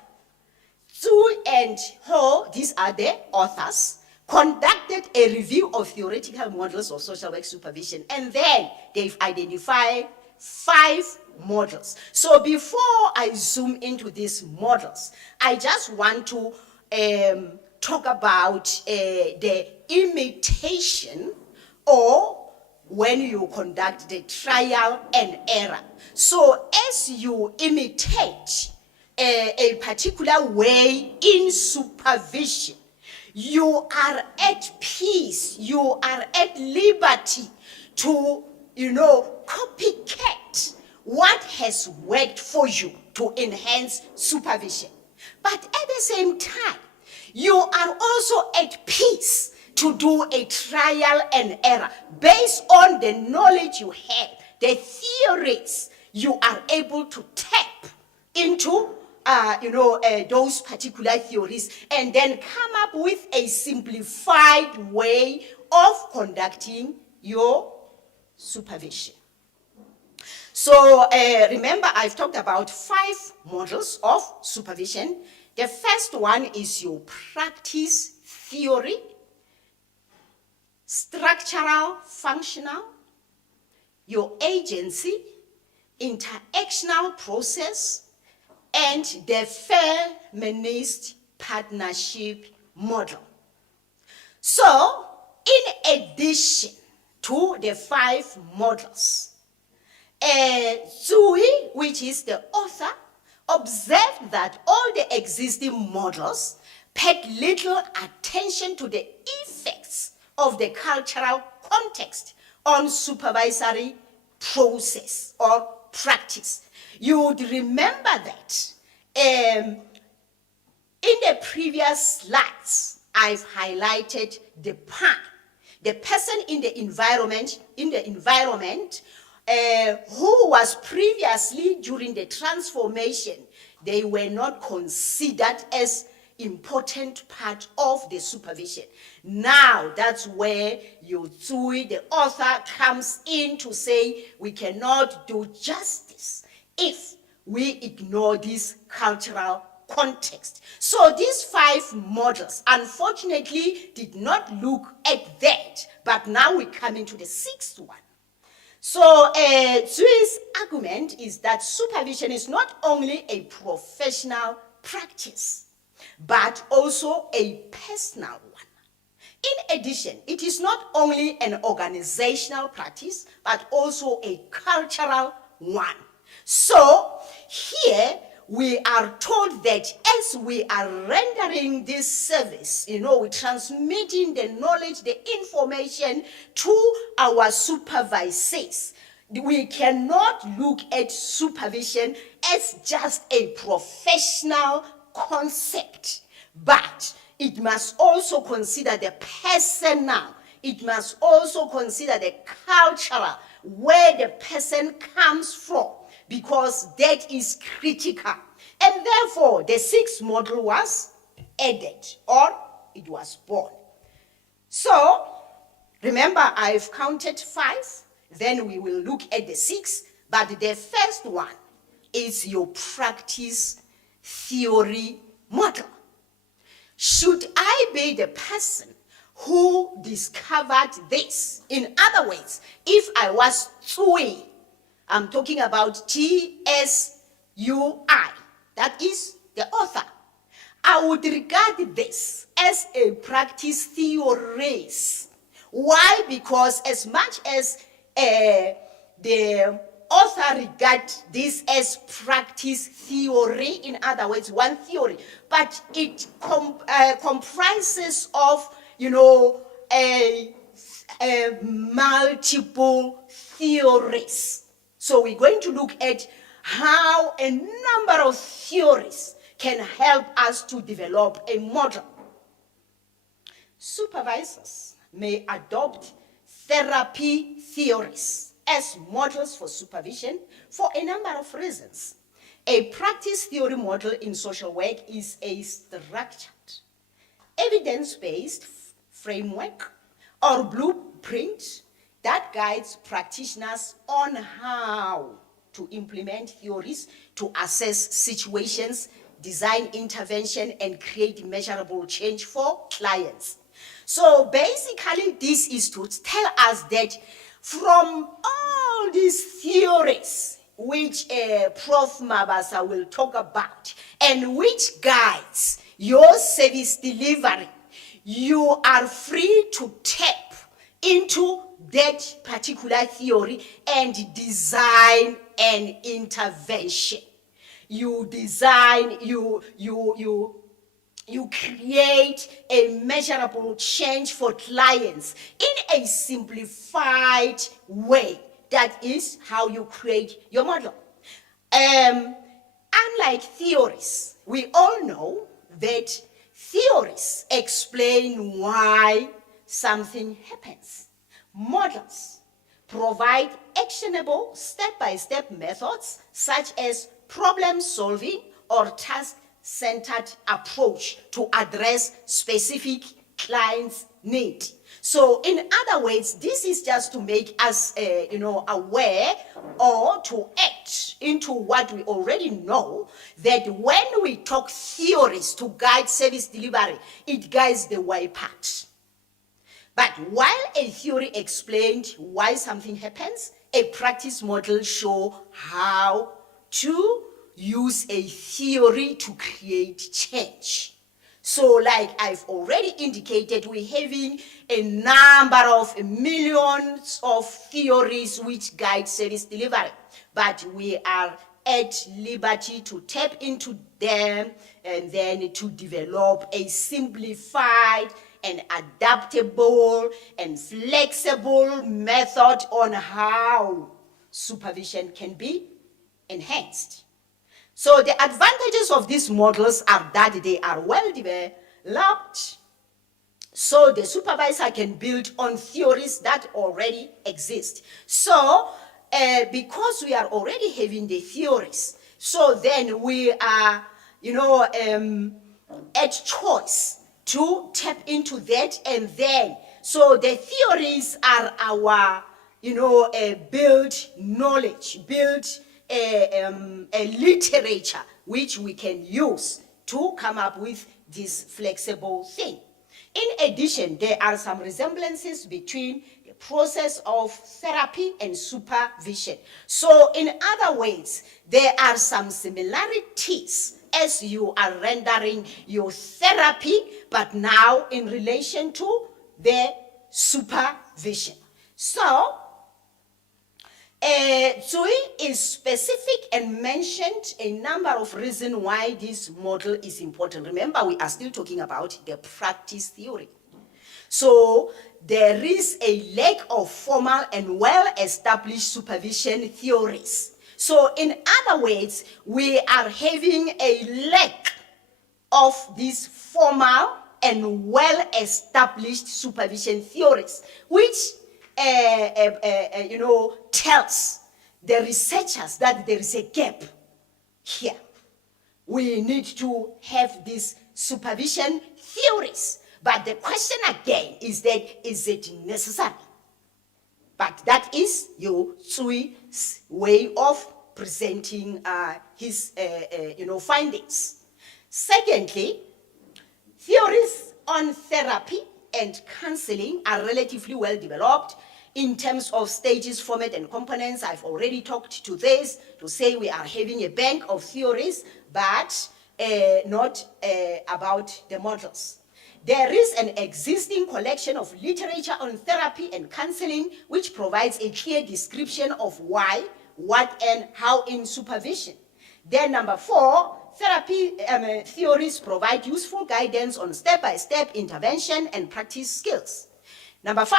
Zu and Ho, these are the authors, conducted a review of theoretical models of social work supervision, and then they've identified 5 models. So before I zoom into these models, I just want to talk about the imitation, or when you conduct the trial and error. So as you imitate a particular way in supervision, you are at peace, you are at liberty to, copycat what has worked for you to enhance supervision. But at the same time, you are also at peace to do a trial and error based on the knowledge you have, the theories you are able to tap into, those particular theories, and then come up with a simplified way of conducting your supervision. So remember, I've talked about 5 models of supervision. The first one is your practice theory, structural, functional, your agency, interactional process, and the feminist partnership model. So, in addition to the 5 models, Zui, which is the author, observed that all the existing models paid little attention to the effects of the cultural context on supervisory process or practice. You would remember that in the previous slides, I've highlighted the person in the environment, who was previously during the transformation, they were not considered as important part of the supervision. Now, that's where Yotsui, the author, comes in to say we cannot do justice if we ignore this cultural context. So these 5 models, unfortunately, did not look at that, but now we come into the 6th one. So Tsui's argument is that supervision is not only a professional practice, but also a personal one. In addition, it is not only an organizational practice, but also a cultural one. So here we are told that as we are rendering this service, we're transmitting the knowledge, the information to our supervisors. We cannot look at supervision as just a professional concept, but it must also consider the personal. It must also consider the cultural, where the person comes from, because that is critical. And therefore, the 6th model was added, or it was born. So, remember, I've counted 5, then we will look at the 6, but the first one is your practice theory model. Should I be the person who discovered this? In other words, if I was Tsui, I'm talking about T-S-U-I, that is the author, I would regard this as a practice theories. Why? Because as much as the author regards this as practice theory, in other words, one theory, but it comprises of, a multiple theories. So we're going to look at how a number of theories can help us to develop a model. Supervisors may adopt therapy theories as models for supervision for a number of reasons. A practice theory model in social work is a structured, evidence-based framework or blueprint that guides practitioners on how to implement theories to assess situations, design intervention, and create measurable change for clients. So basically, this is to tell us that from all these theories, which Prof. Mabasa will talk about, and which guides your service delivery, you are free to tap into that particular theory and design an intervention. You design, you create a measurable change for clients in a simplified way. That is how you create your model. Unlike theories, we all know that theories explain why something happens. Models provide actionable step-by-step methods such as problem solving or task-centered approach to address specific clients' need. So in other words, this is just to make us aware or to act into what we already know, that when we talk theories to guide service delivery, it guides the why part. But while a theory explained why something happens, a practice model shows how to use a theory to create change. So like I've already indicated, we're having a number of millions of theories which guide service delivery, but we are at liberty to tap into them and then to develop a simplified and adaptable and flexible method on how supervision can be enhanced. So the advantages of these models are that they are well developed, so the supervisor can build on theories that already exist. So because we are already having the theories, so then we are, at choice to tap into that, and then, so the theories are our, build knowledge, build a literature which we can use to come up with this flexible thing. In addition, there are some resemblances between the process of therapy and supervision. So in other words, there are some similarities as you are rendering your therapy, but now in relation to the supervision. So, Tsui is specific and mentioned a number of reasons why this model is important. Remember, we are still talking about the practice theory. So there is a lack of formal and well-established supervision theories. So in other words, we are having a lack of these formal and well-established supervision theories, which tells the researchers that there is a gap here. We need to have these supervision theories. But the question again is that, is it necessary? But that is your Tsui's way of presenting his findings. Secondly, theories on therapy and counseling are relatively well developed in terms of stages, format, and components. I've already talked to this to say we are having a bank of theories, but not about the models. There is an existing collection of literature on therapy and counseling which provides a clear description of why, what, and how in supervision. Then number 4, therapy theories provide useful guidance on step-by-step intervention and practice skills. Number 5,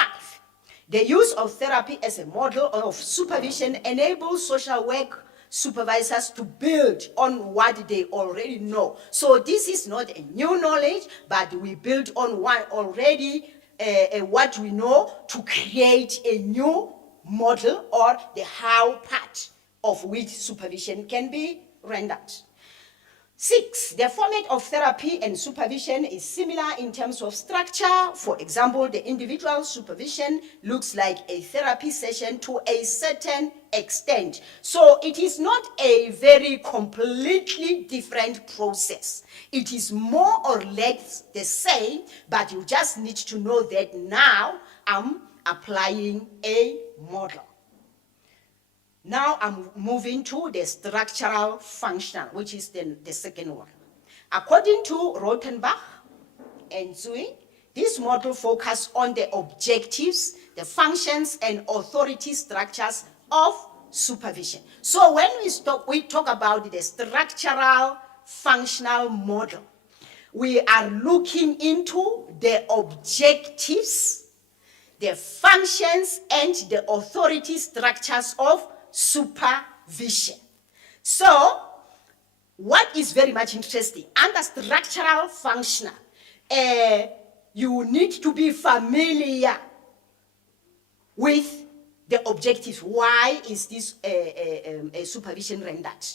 the use of therapy as a model of supervision enables social work supervisors to build on what they already know. So this is not a new knowledge, but we build on what already what we know to create a new model or the how part of which supervision can be rendered. 6, the format of therapy and supervision is similar in terms of structure. For example, the individual supervision looks like a therapy session to a certain extent. So it is not a very completely different process. It is more or less the same, but you just need to know that now I'm applying a model. Now I'm moving to the structural functional, which is the second one. According to Rothenbach and Tsui, this model focuses on the objectives, the functions, and authority structures of supervision. So when we talk about the structural functional model, we are looking into the objectives, the functions, and the authority structures of supervision. So, what is very much interesting, under structural functional, you need to be familiar with the objectives. Why is this supervision rendered?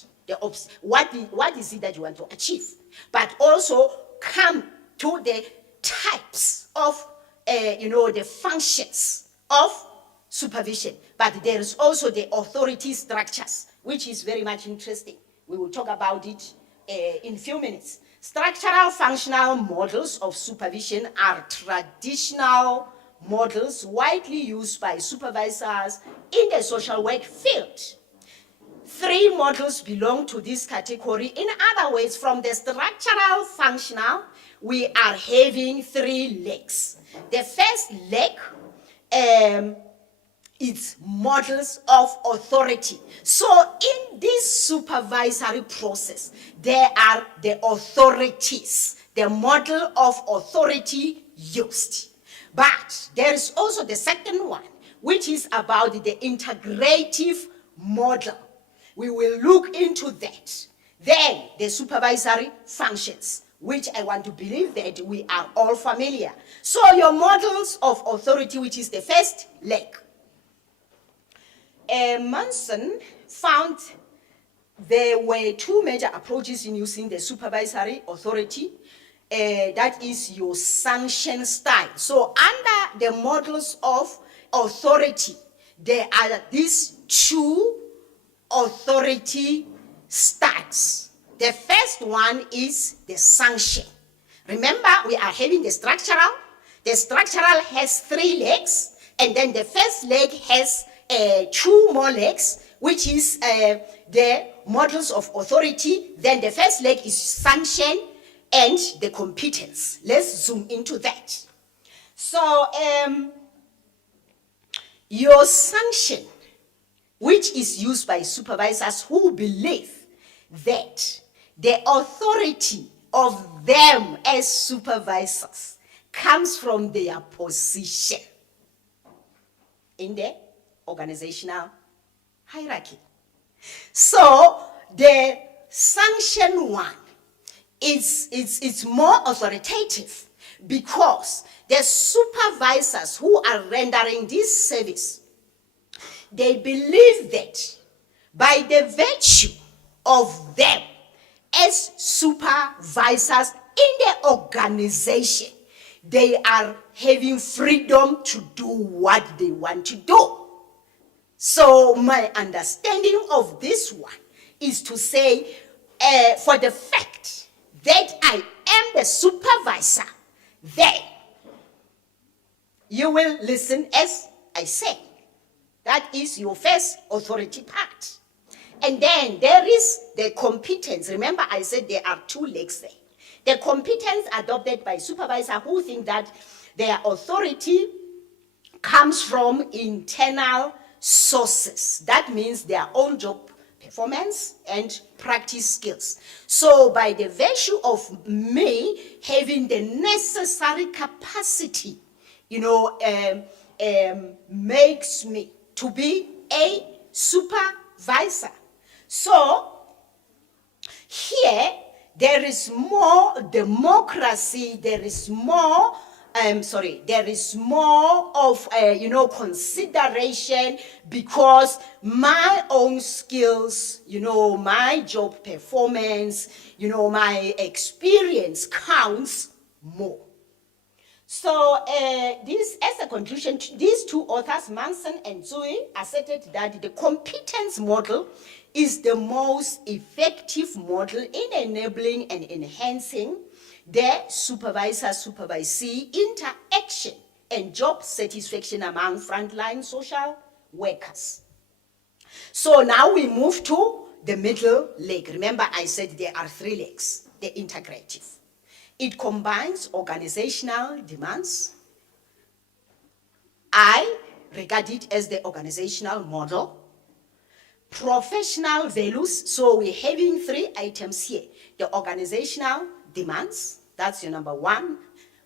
What is it that you want to achieve? But also come to the types of, the functions of supervision. But there is also the authority structures, which is very much interesting. We will talk about it in a few minutes. Structural functional models of supervision are traditional models widely used by supervisors in the social work field. 3 models belong to this category. In other words, from the structural functional, we are having 3 legs. The first leg, it's models of authority. So in this supervisory process, there are the authorities, the model of authority used. But there is also the second one, which is about the integrative model. We will look into that. Then the supervisory functions, which I want to believe that we are all familiar. So your models of authority, which is the first leg. Manson found there were 2 major approaches in using the supervisory authority that is your sanction style. So under the models of authority, there are these two authority styles. The first one is the sanction. Remember, we are having the structural. The structural has 3 legs, and then the first leg has 2 more legs, which is the models of authority. Then the first leg is sanction and the competence. Let's zoom into that. So your sanction, which is used by supervisors who believe that the authority of them as supervisors comes from their position in the organizational hierarchy. So the sanction one, it's more authoritative because the supervisors who are rendering this service, they believe that by the virtue of them as supervisors in the organization, they are having freedom to do what they want to do. So my understanding of this one is to say, for the fact that I am the supervisor, then you will listen as I say. That is your first authority part. And then there is the competence. Remember, I said there are 2 legs there. The competence adopted by supervisor who think that their authority comes from internal sources. That means their own job performance and practice skills. So by the virtue of me having the necessary capacity, makes me to be a supervisor. So here there is more democracy, there is more of consideration, because my own skills, my job performance, my experience counts more. So this, as a conclusion, these 2 authors, Manson and Tsui, asserted that the competence model is the most effective model in enabling and enhancing the supervisor-supervisee interaction and job satisfaction among frontline social workers. So now we move to the middle leg. Remember, I said there are 3 legs, the integrative. It combines organizational demands. I regard it as the organizational model. Professional values, so we're having 3 items here. The organizational demands, that's your number 1.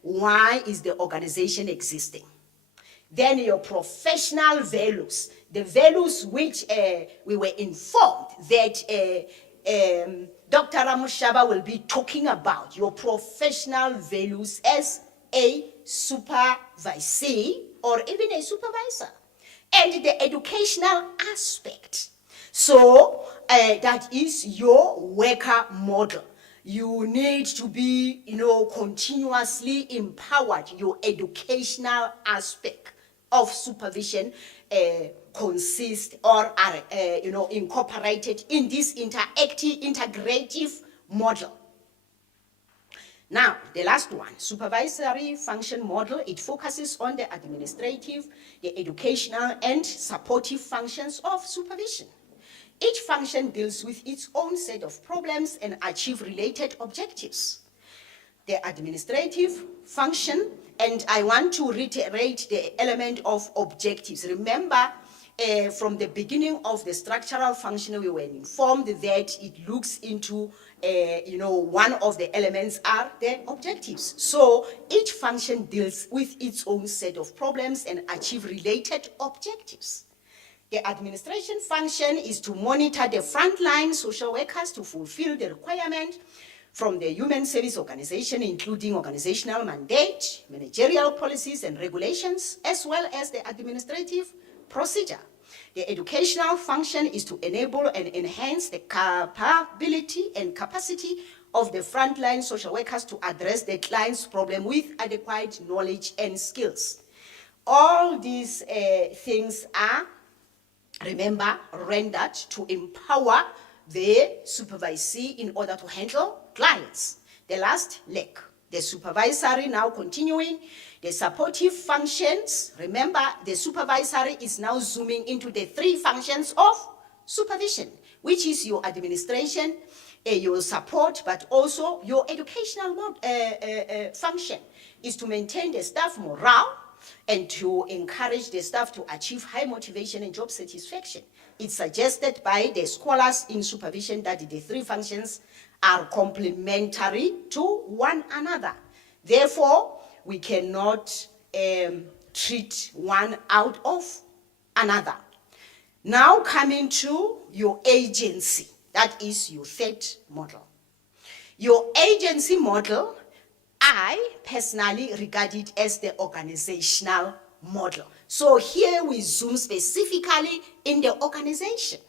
Why is the organization existing? Then your professional values, the values which we were informed that Dr. Ramushaba will be talking about, your professional values as a supervisee or even a supervisor. And the educational aspect. So that is your worker model. You need to be, continuously empowered. Your educational aspect of supervision consists or are, incorporated in this integrative model. Now, the last one, supervisory function model, it focuses on the administrative, the educational, and supportive functions of supervision. Each function deals with its own set of problems and achieve related objectives. The administrative function, and I want to reiterate the element of objectives. Remember, from the beginning of the structural function, we were informed that it looks into, one of the elements are the objectives. So each function deals with its own set of problems and achieve related objectives. The administration function is to monitor the frontline social workers to fulfill the requirement from the human service organization, including organizational mandate, managerial policies and regulations, as well as the administrative procedure. The educational function is to enable and enhance the capability and capacity of the frontline social workers to address the client's problem with adequate knowledge and skills. All these things are, remember, rendered to empower the supervisee in order to handle clients. The last leg, the supervisory, now continuing, the supportive functions. Remember, the supervisory is now zooming into the 3 functions of supervision, which is your administration, your support, but also your educational function is to maintain the staff morale and to encourage the staff to achieve high motivation and job satisfaction. It's suggested by the scholars in supervision that the 3 functions are complementary to one another. Therefore, we cannot treat one out of another. Now coming to your agency, that is your 3rd model. Your agency model, I personally regard it as the organizational model. So here we zoom specifically in the organization.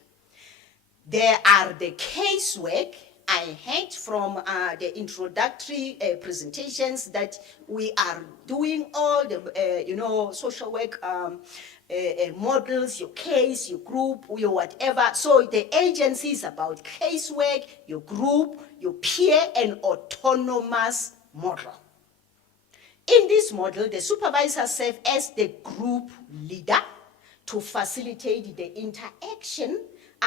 There are the casework. I heard from the introductory presentations that we are doing all the, social work models, your case, your group, your whatever. So the agency is about casework, your group, your peer, and autonomous model. In this model, the supervisor serves as the group leader to facilitate the interaction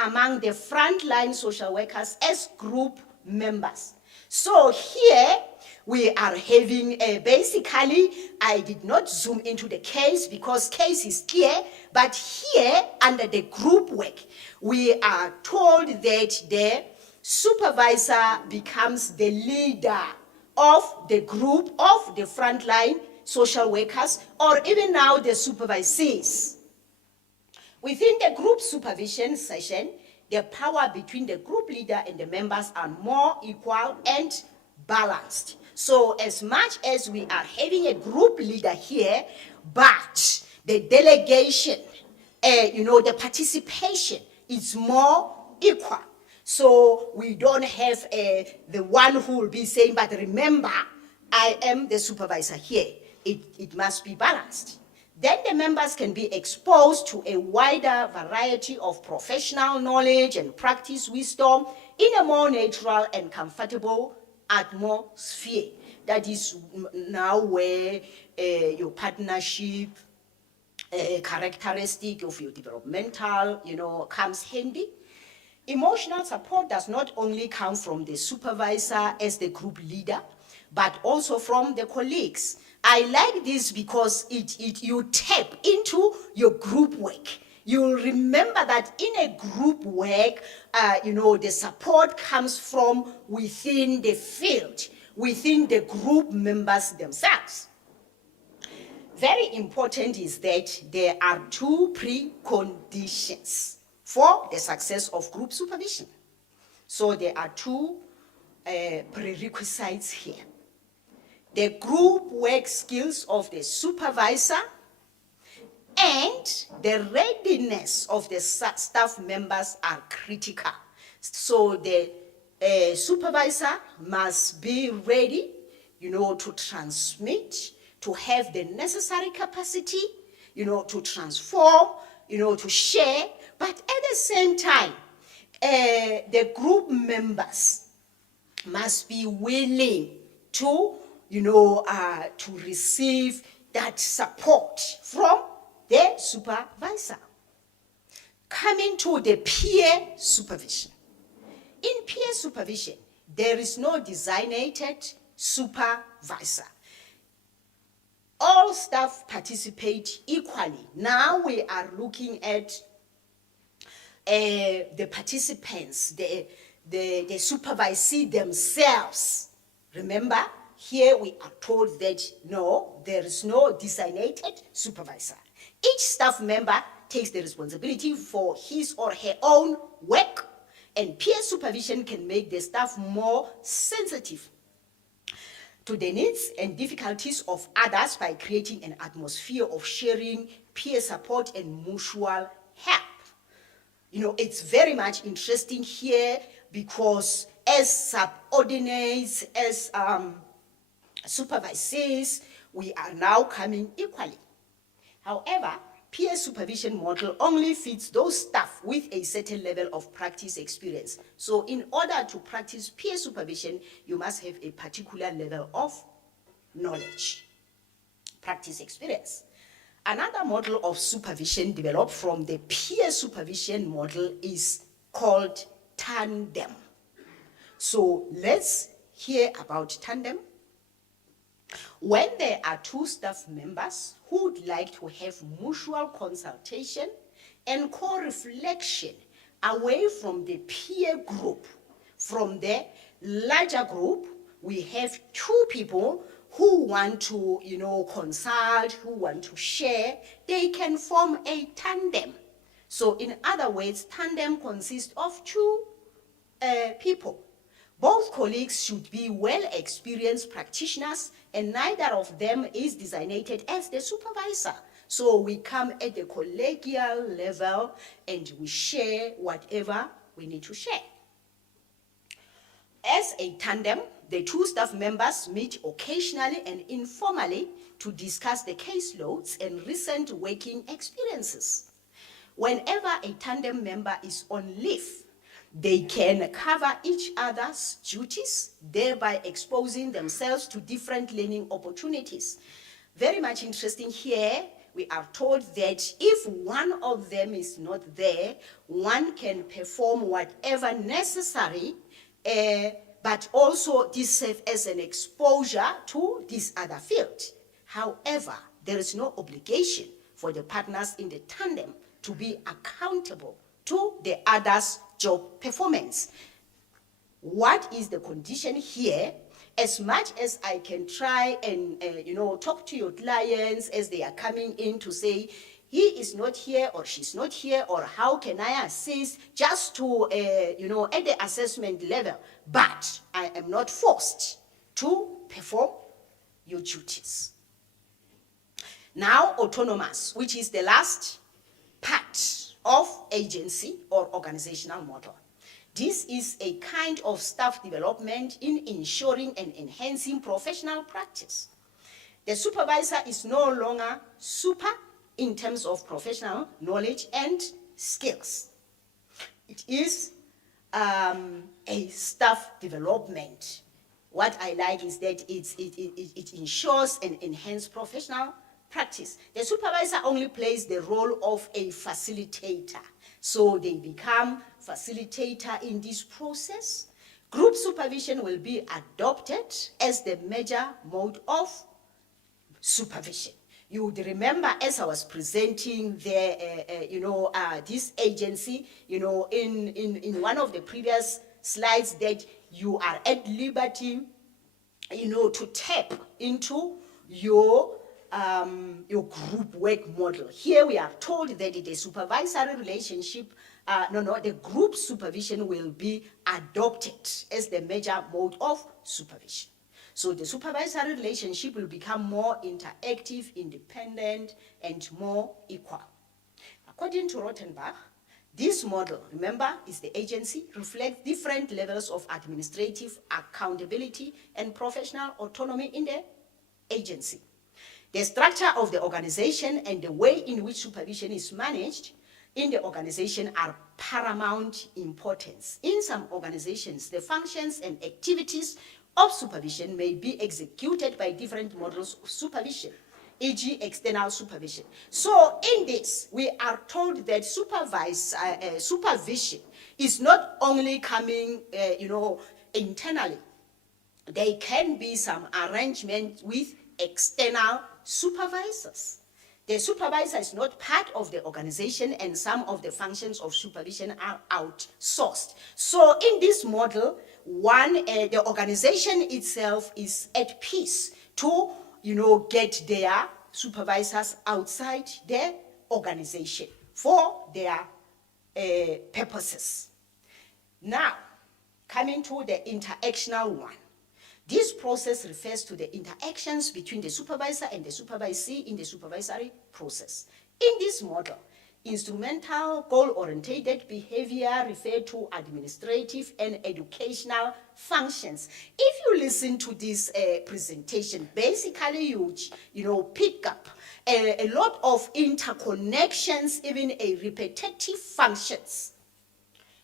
among the frontline social workers as group members. So here we are having basically, I did not zoom into the case because case is clear, but here under the group work, we are told that the supervisor becomes the leader of the group of the frontline social workers, or even now the supervisors. Within the group supervision session, the power between the group leader and the members are more equal and balanced. So as much as we are having a group leader here, but the delegation, the participation is more equal. So we don't have the one who will be saying, but remember, I am the supervisor here. It must be balanced. Then the members can be exposed to a wider variety of professional knowledge and practice wisdom in a more natural and comfortable atmosphere. That is now where your partnership characteristic of your developmental, comes handy. Emotional support does not only come from the supervisor as the group leader, but also from the colleagues. I like this because you tap into your group work. You'll remember that in a group work, the support comes from within the field, within the group members themselves. Very important is that there are 2 preconditions for the success of group supervision. So there are 2 prerequisites here. The group work skills of the supervisor and the readiness of the staff members are critical. So the supervisor must be ready, to transmit, to have the necessary capacity, to transform, to share, but at the same time, the group members must be willing to, to receive that support from the supervisor. Coming to the peer supervision. In peer supervision, there is no designated supervisor. All staff participate equally. Now we are looking at the participants, the supervisee themselves. Remember, here we are told that no, there is no designated supervisor. Each staff member takes the responsibility for his or her own work, and peer supervision can make the staff more sensitive to the needs and difficulties of others by creating an atmosphere of sharing, peer support, and mutual help. It's very much interesting here because as subordinates, as supervisors, we are now coming equally. However, peer supervision model only fits those staff with a certain level of practice experience. So in order to practice peer supervision, you must have a particular level of knowledge, practice experience. Another model of supervision developed from the peer supervision model is called tandem. So let's hear about tandem. When there are two staff members who would like to have mutual consultation and co-reflection away from the peer group, from the larger group, we have two people who want to, consult, who want to share, they can form a tandem. So in other words, tandem consists of two people. Both colleagues should be well-experienced practitioners, and neither of them is designated as the supervisor. So we come at the collegial level and we share whatever we need to share. As a tandem, the two staff members meet occasionally and informally to discuss the caseloads and recent working experiences. Whenever a tandem member is on leave, they can cover each other's duties, thereby exposing themselves to different learning opportunities. Very much interesting here, we are told that if one of them is not there, one can perform whatever necessary, but also this serves as an exposure to this other field. However, there is no obligation for the partners in the tandem to be accountable to the other's job performance. What is the condition here? As much as I can try and talk to your clients as they are coming in to say, he is not here or she's not here, or how can I assist, just to at the assessment level, but I am not forced to perform your duties. Now, autonomous, which is the last part of agency or organizational model. This is a kind of staff development in ensuring and enhancing professional practice. The supervisor is no longer super in terms of professional knowledge and skills. It is a staff development. What I like is that it ensures and enhances professional practice. The supervisor only plays the role of a facilitator. So they become facilitator in this process. Group supervision will be adopted as the major mode of supervision. You would remember as I was presenting this agency, in one of the previous slides, that you are at liberty, to tap into your group work model. Here we are told that the supervisory relationship, the group supervision will be adopted as the major mode of supervision. So the supervisory relationship will become more interactive, independent, and more equal. According to Rothenbach, this model, remember, is the agency, reflects different levels of administrative accountability and professional autonomy in the agency. The structure of the organization and the way in which supervision is managed in the organization are paramount importance. In some organizations, the functions and activities of supervision may be executed by different models of supervision, e.g. external supervision. So in this, we are told that supervision is not only coming, internally. There can be some arrangement with external supervisors. The supervisor is not part of the organization, and some of the functions of supervision are outsourced. So in this model, the organization itself is at peace to, get their supervisors outside the organization for their purposes. Now, coming to the interactional one. This process refers to the interactions between the supervisor and the supervisee in the supervisory process. In this model, Instrumental goal-oriented behavior refer to administrative and educational functions. If you listen to this presentation, basically you pick up a lot of interconnections, even a repetitive functions.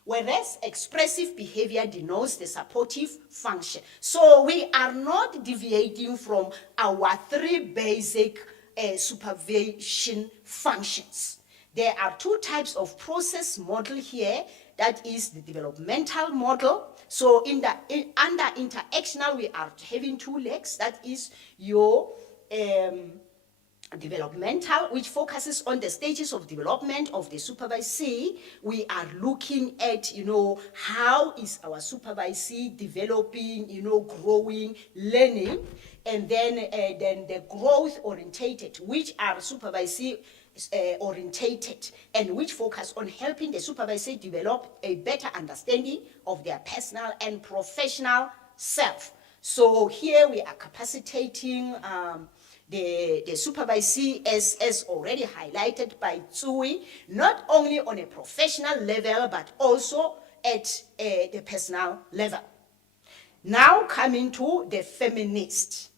Whereas expressive behavior denotes the supportive function. So we are not deviating from our three basic supervision functions. There are two types of process model here. That is the developmental model. So under interactional, we are having two legs. That is your developmental, which focuses on the stages of development of the supervisee. We are looking at, how is our supervisee developing, growing, learning, and then the growth orientated, which are supervisee orientated and which focus on helping the supervisee develop a better understanding of their personal and professional self. So here we are capacitating the supervisee, as already highlighted by Tsui, not only on a professional level, but also at the personal level. Now coming to the feminist,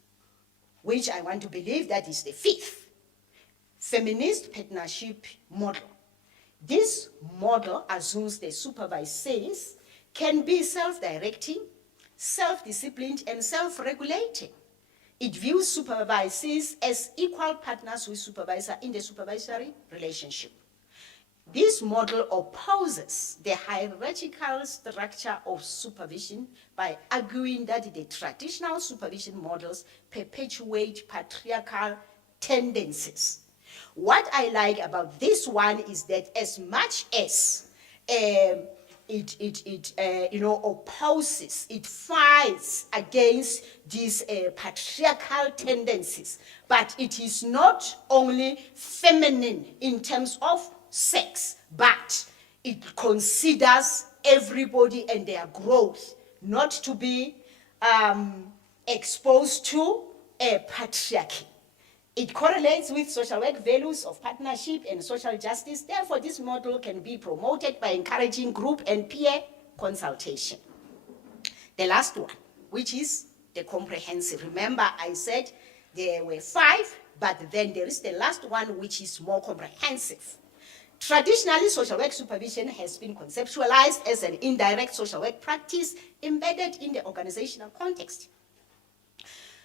which I want to believe that is the fifth. Feminist partnership model. This model assumes the supervisees can be self-directing, self-disciplined, and self-regulating. It views supervisees as equal partners with supervisor in the supervisory relationship. This model opposes the hierarchical structure of supervision by arguing that the traditional supervision models perpetuate patriarchal tendencies. What I like about this one is that as much as it opposes, it fights against these patriarchal tendencies, but it is not only feminine in terms of sex, but it considers everybody and their growth not to be exposed to a patriarchy. It correlates with social work values of partnership and social justice. Therefore, this model can be promoted by encouraging group and peer consultation. The last one, which is the comprehensive. Remember, I said there were 5, but then there is the last one, which is more comprehensive. Traditionally, social work supervision has been conceptualized as an indirect social work practice embedded in the organizational context.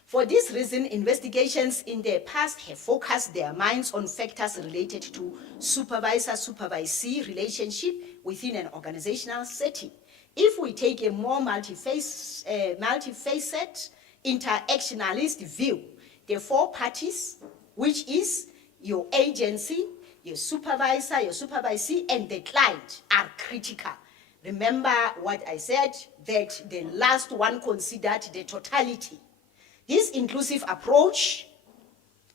For this reason, investigations in the past have focused their minds on factors related to supervisor-supervisee relationship within an organizational setting. If we take a more multifaceted, interactionalist view, the 4 parties, which is your agency, your supervisor, your supervisee, and the client, are critical. Remember what I said, that the last one considered the totality. This inclusive approach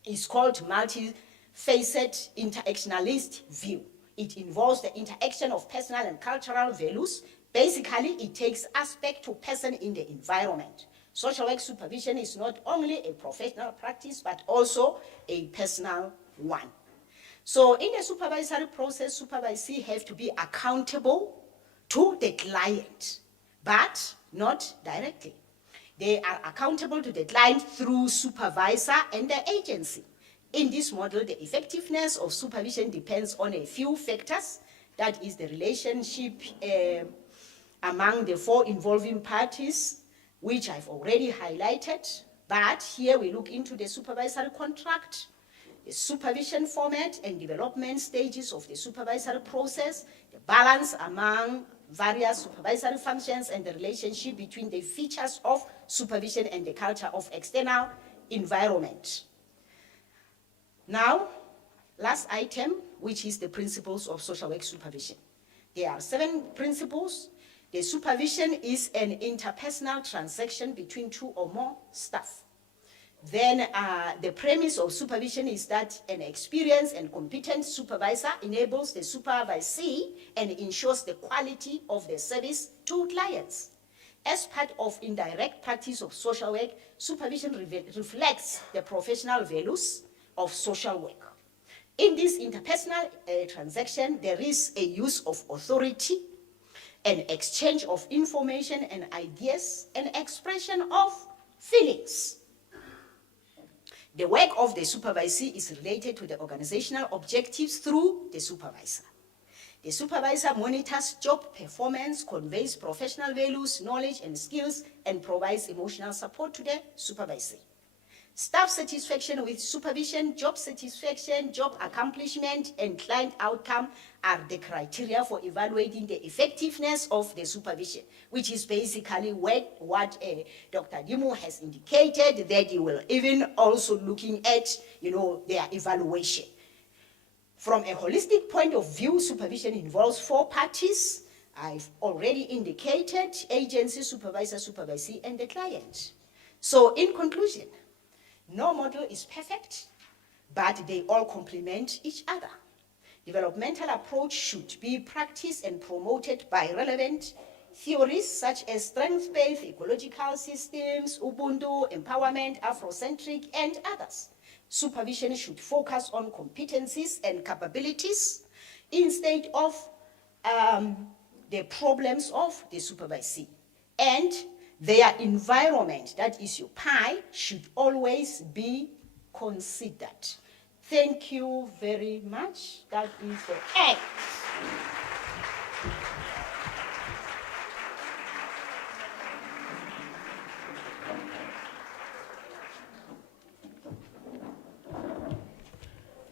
is called multi-faceted interactionalist view. It involves the interaction of personal and cultural values. Basically, it takes aspect to person in the environment. Social work supervision is not only a professional practice, but also a personal one. So in the supervisory process, supervisees have to be accountable to the client, but not directly. They are accountable to the client through supervisor and the agency. In this model, the effectiveness of supervision depends on a few factors. That is the relationship among the 4 involving parties, which I've already highlighted. But here we look into the supervisory contract, the supervision format and development stages of the supervisory process, the balance among various supervisory functions, and the relationship between the features of supervision and the culture of external environment. Now, last item, which is the principles of social work supervision. There are 7 principles. The supervision is an interpersonal transaction between 2 or more staff. Then the premise of supervision is that an experienced and competent supervisor enables the supervisee and ensures the quality of the service to clients. As part of indirect practice of social work, supervision reflects the professional values of social work. In this interpersonal transaction, there is a use of authority, an exchange of information and ideas, an expression of feelings. The work of the supervisee is related to the organizational objectives through the supervisor. The supervisor monitors job performance, conveys professional values, knowledge, and skills, and provides emotional support to the supervisee. Staff satisfaction with supervision, job satisfaction, job accomplishment, and client outcome are the criteria for evaluating the effectiveness of the supervision, which is basically what Dr. Dimu has indicated, that he will even also looking at, their evaluation. From a holistic point of view, supervision involves 4 parties. I've already indicated: agency, supervisor, supervisee, and the client. So in conclusion, no model is perfect, but they all complement each other. Developmental approach should be practiced and promoted by relevant theories such as strength-based ecological systems, Ubuntu, empowerment, Afrocentric, and others. Supervision should focus on competencies and capabilities instead of the problems of the supervisee. And their environment, that is your pie, should always be considered. Thank you very much. That is the end.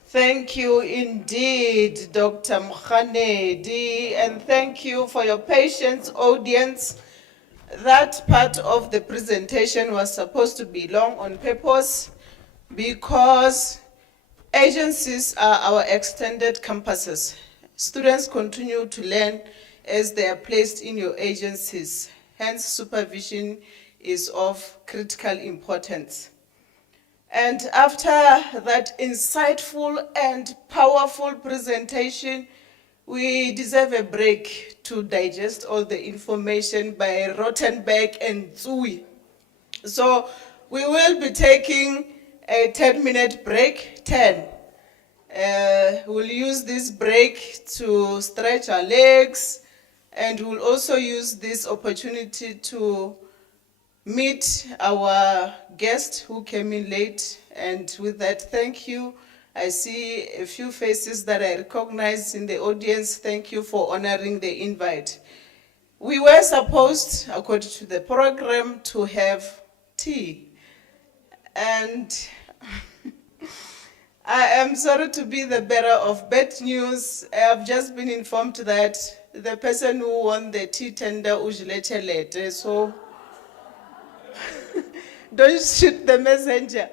Thank you indeed, Dr. Mkhanedi, and thank you for your patience, audience. That part of the presentation was supposed to be long on purpose because agencies are our extended campuses. Students continue to learn as they are placed in your agencies. Hence, supervision is of critical importance. And after that insightful and powerful presentation, we deserve a break to digest all the information by Rottenberg and Tsui. So we will be taking a 10-minute break, 10. We'll use this break to stretch our legs, and we'll also use this opportunity to meet our guest who came in late. And with that, thank you. I see a few faces that I recognize in the audience. Thank you for honoring the invite. We were supposed, according to the program, to have tea. And I am sorry to be the bearer of bad news. I have just been informed that the person who won the tea tender ujilechelete, so don't shoot the messenger.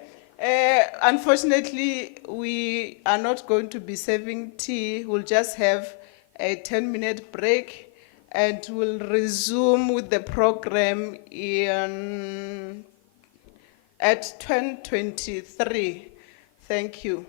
Unfortunately, we are not going to be serving tea. We'll just have a 10-minute break, and we'll resume with the program at 10:23. Thank you.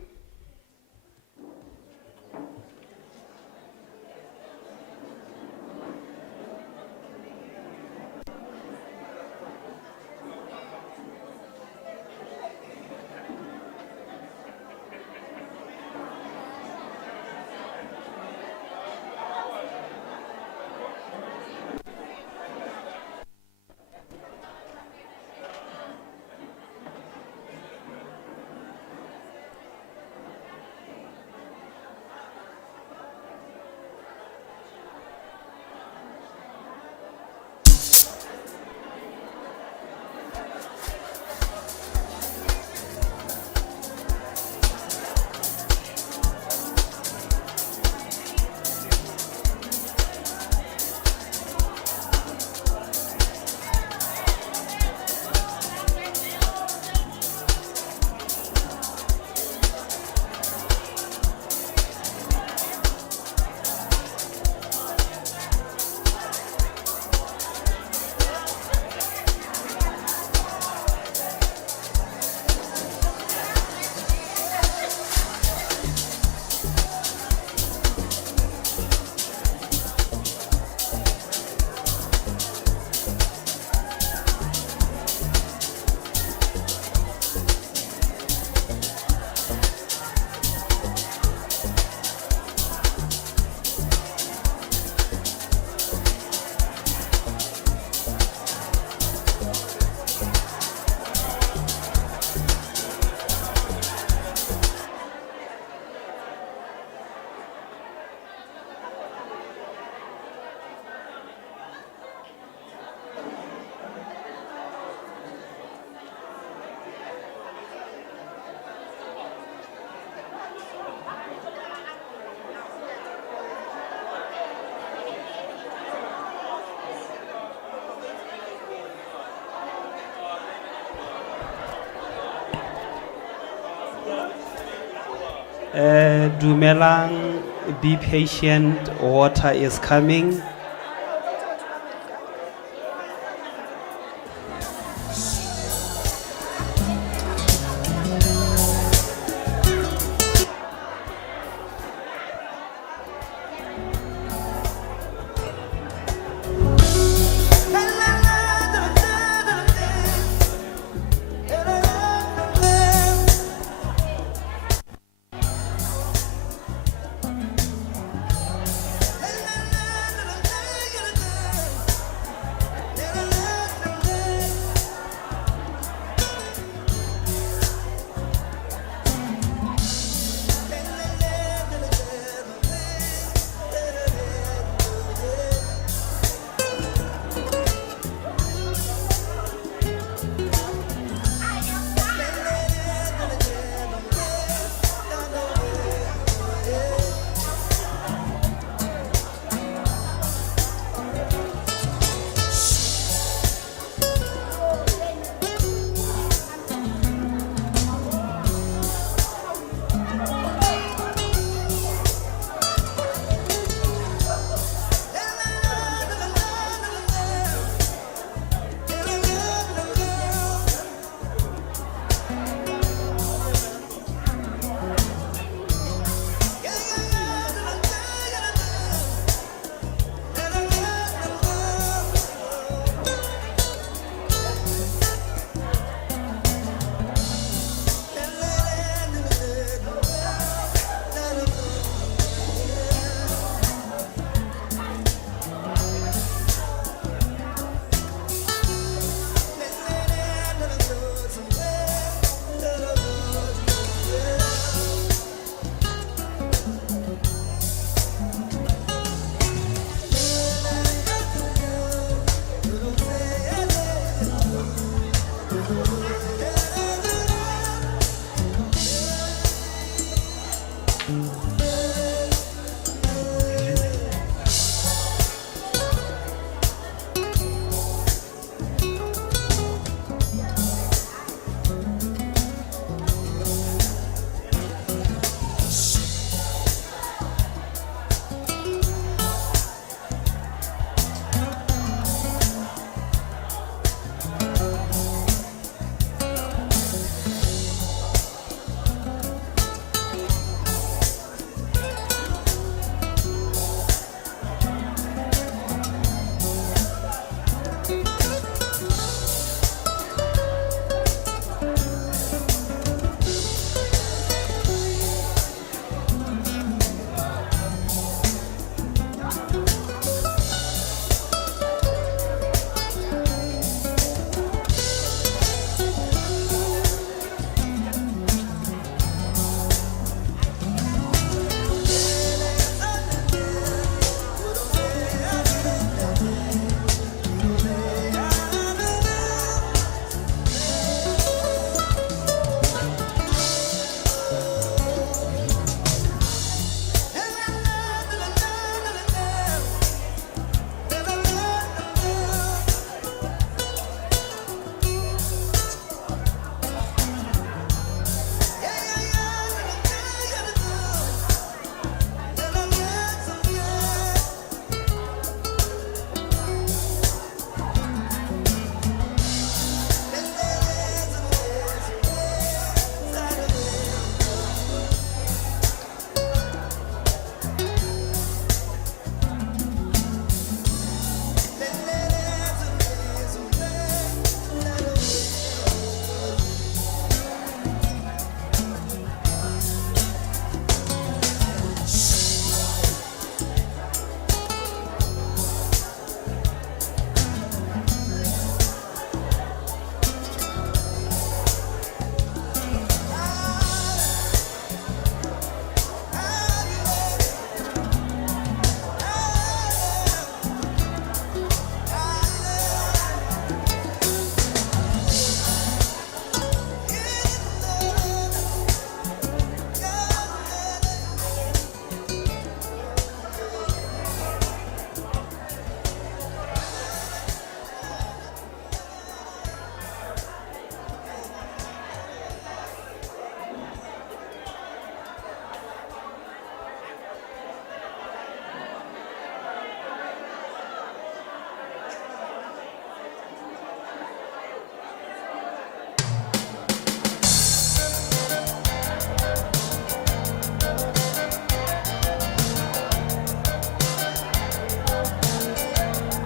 Dumelang, be patient, water is coming.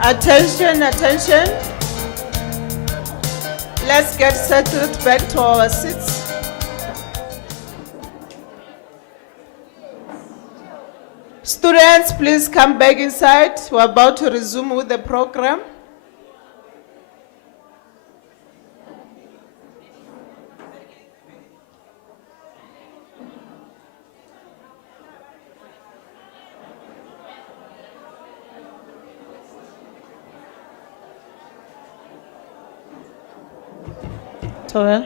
Attention, attention. Let's get settled back to our seats. Students, please come back inside. We're about to resume with the program. So,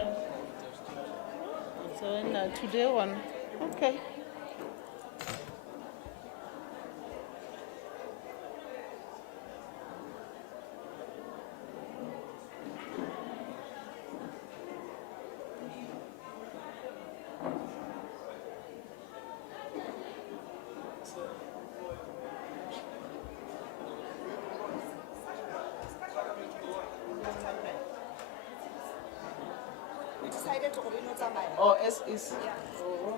today one, okay. Oh, S is. Oh.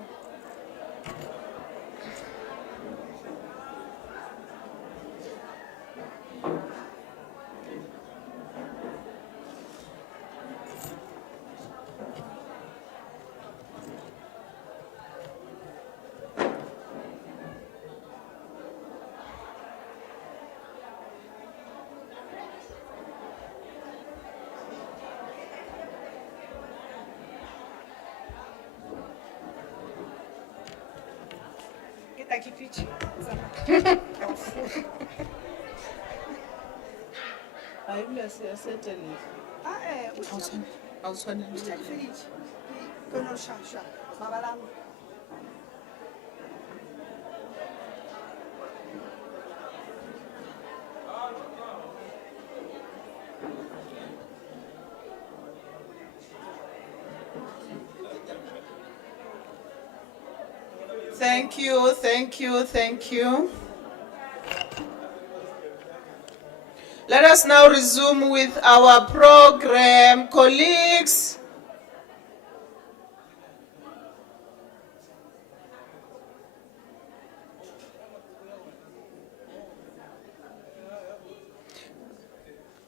Thank you, thank you, thank you. Let us now resume with our program, colleagues.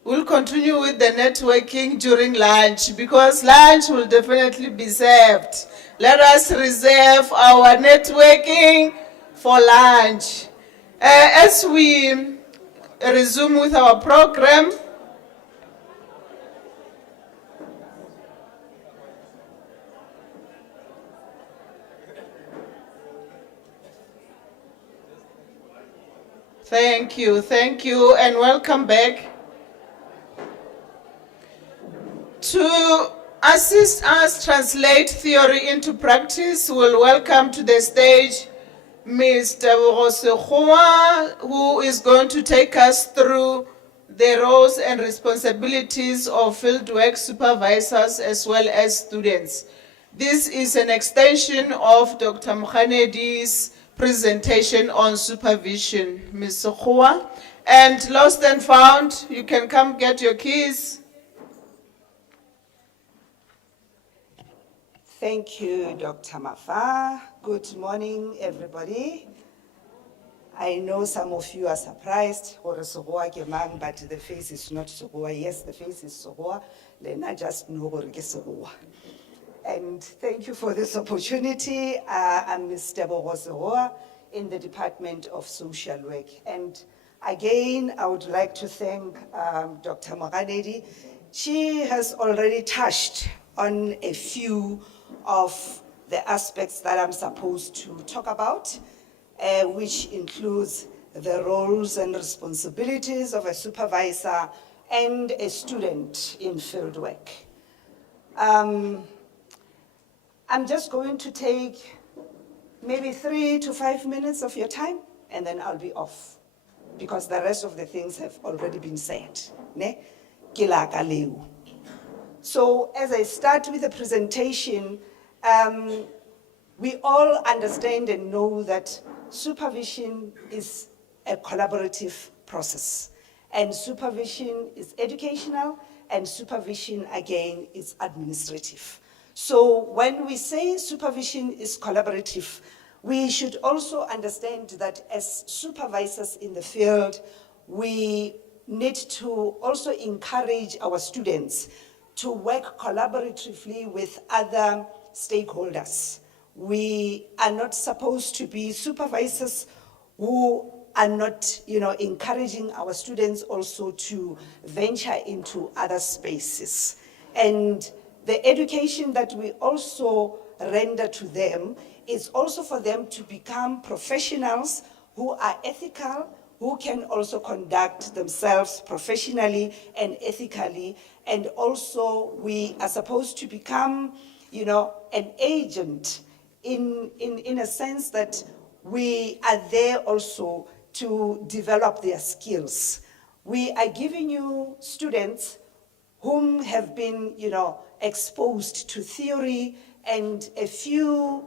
We'll continue with the networking during lunch because lunch will definitely be served. Let us reserve our networking for lunch. As we resume with our program, thank you, and welcome back. To assist us translate theory into practice, we'll welcome to the stage Mr. Sekgowa, who is going to take us through the roles and responsibilities of fieldwork supervisors as well as students. This is an extension of Dr. Mokganedi's presentation on supervision. Ms. Sekgowa, and lost and found, you can come get your keys. Thank you, Dr. Mafa. Good morning, everybody. I know some of you are surprised, but the face is not Sekgowa. Yes, the face is Sekgowa. Lena just know Sekgowa. And thank you for this opportunity. I'm Ms. Sekgowa in the Department of Social Work. And again, I would like to thank Dr. Mokganedi. She has already touched on a few of the aspects that I'm supposed to talk about, which includes the roles and responsibilities of a supervisor and a student in fieldwork. I'm just going to take maybe 3 to 5 minutes of your time, and then I'll be off, because the rest of the things have already been said. Ne? Kilaka leu. So as I start with the presentation, we all understand and know that supervision is a collaborative process, and supervision is educational, and supervision again is administrative. So when we say supervision is collaborative, we should also understand that as supervisors in the field, we need to also encourage our students to work collaboratively with other stakeholders. We are not supposed to be supervisors who are not, encouraging our students also to venture into other spaces. And the education that we also render to them is also for them to become professionals who are ethical, who can also conduct themselves professionally and ethically. And also we are supposed to become, an agent in a sense that we are there also to develop their skills. We are giving you students whom have been, exposed to theory and a few,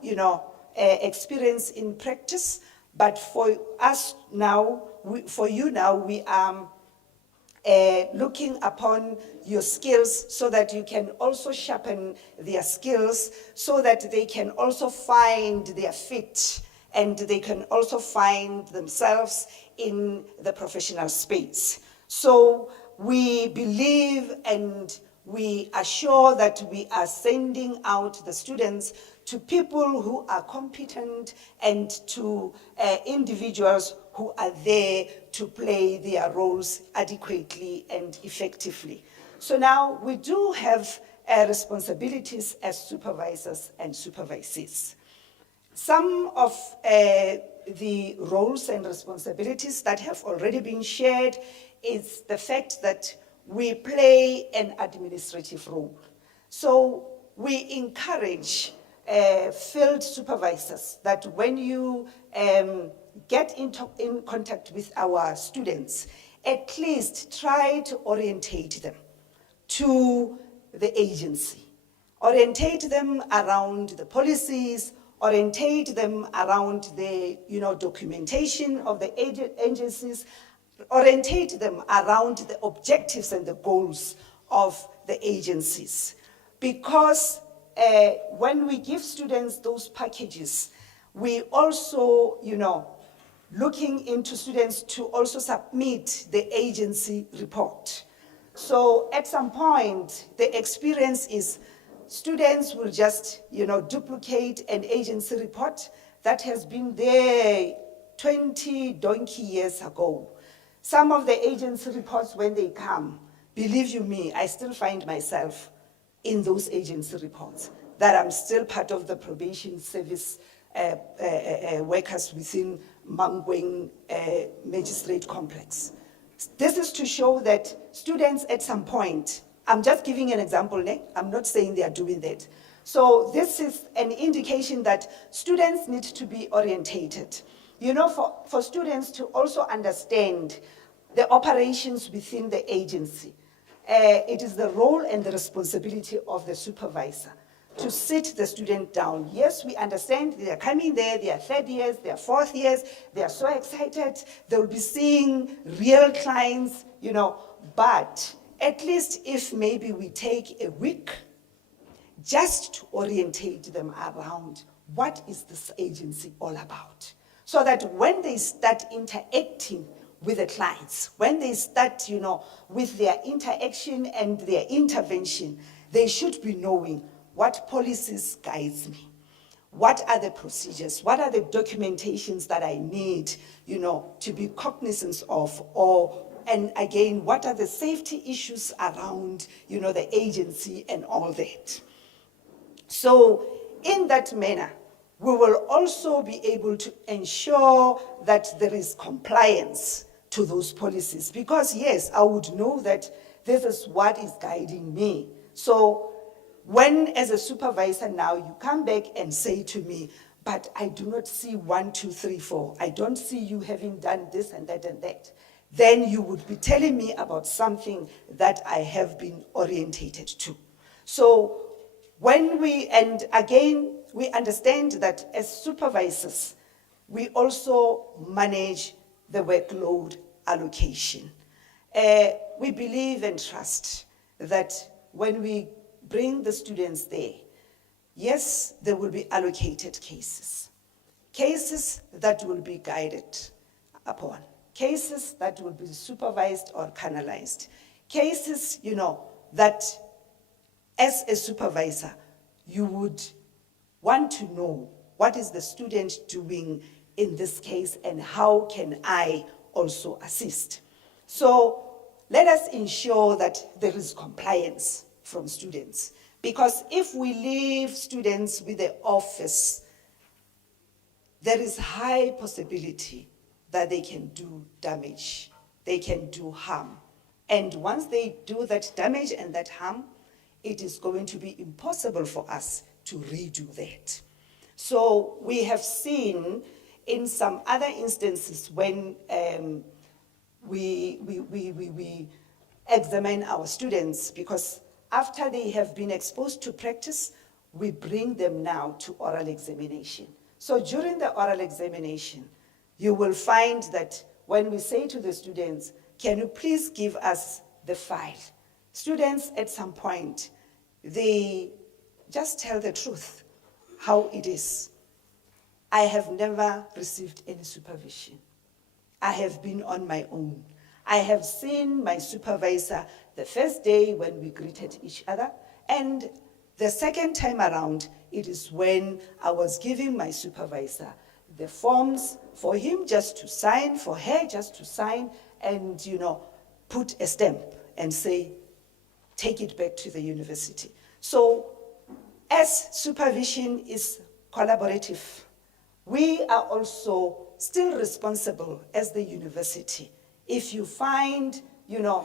experience in practice. But for us now, for you now, we are looking upon your skills so that you can also sharpen their skills, so that they can also find their fit and they can also find themselves in the professional space. So we believe and we are sure that we are sending out the students to people who are competent and to individuals who are there to play their roles adequately and effectively. So now we do have responsibilities as supervisors and supervisees. Some of the roles and responsibilities that have already been shared is the fact that we play an administrative role. So we encourage field supervisors that when you get in contact with our students, at least try to orientate them to the agency. Orientate them around the policies, orientate them around the documentation of the agencies, orientate them around the objectives and the goals of the agencies. Because when we give students those packages, we also, looking into students to also submit the agency report. So at some point, the experience is students will just, duplicate an agency report that has been there 20 donkey years ago. Some of the agency reports, when they come, believe you me, I still find myself in those agency reports, that I'm still part of the probation service workers within Mangweng Magistrate Complex. This is to show that students at some point, I'm just giving an example, I'm not saying they are doing that. So this is an indication that students need to be orientated. For students to also understand the operations within the agency, it is the role and the responsibility of the supervisor to sit the student down. Yes, we understand they are coming there, they are third years, they are fourth years, they are so excited, they will be seeing real clients, but at least if maybe we take a week just to orientate them around what is this agency all about, so that when they start interacting with the clients, when they start, with their interaction and their intervention, they should be knowing what policies guides me, what are the procedures, what are the documentations that I need, to be cognizant of, and again, what are the safety issues around, the agency and all that. So in that manner, we will also be able to ensure that there is compliance to those policies. Because yes, I would know that this is what is guiding me. So when as a supervisor now you come back and say to me, but I do not see 1, 2, 3, 4. I don't see you having done this and that and that. Then you would be telling me about something that I have been orientated to. So and again, we understand that as supervisors, we also manage the workload allocation. We believe and trust that when we bring the students there, yes, there will be allocated cases that will be guided upon. cases that will be supervised or canalized. Cases, that as a supervisor, you would want to know what is the student doing in this case and how can I also assist. So let us ensure that there is compliance from students, because if we leave students with the office, there is high possibility that they can do damage, they can do harm. And once they do that damage and that harm, it is going to be impossible for us to redo that. So we have seen in some other instances when we examine our students, because after they have been exposed to practice, we bring them now to oral examination. So during the oral examination, you will find that when we say to the students, can you please give us the file? Students at some point, they just tell the truth, how it is. I have never received any supervision. I have been on my own. I have seen my supervisor the first day when we greeted each other, and the second time around, it is when I was giving my supervisor the forms for him just to sign, for her just to sign, and put a stamp and say, take it back to the university. So as supervision is collaborative, we are also still responsible as the university. If you find,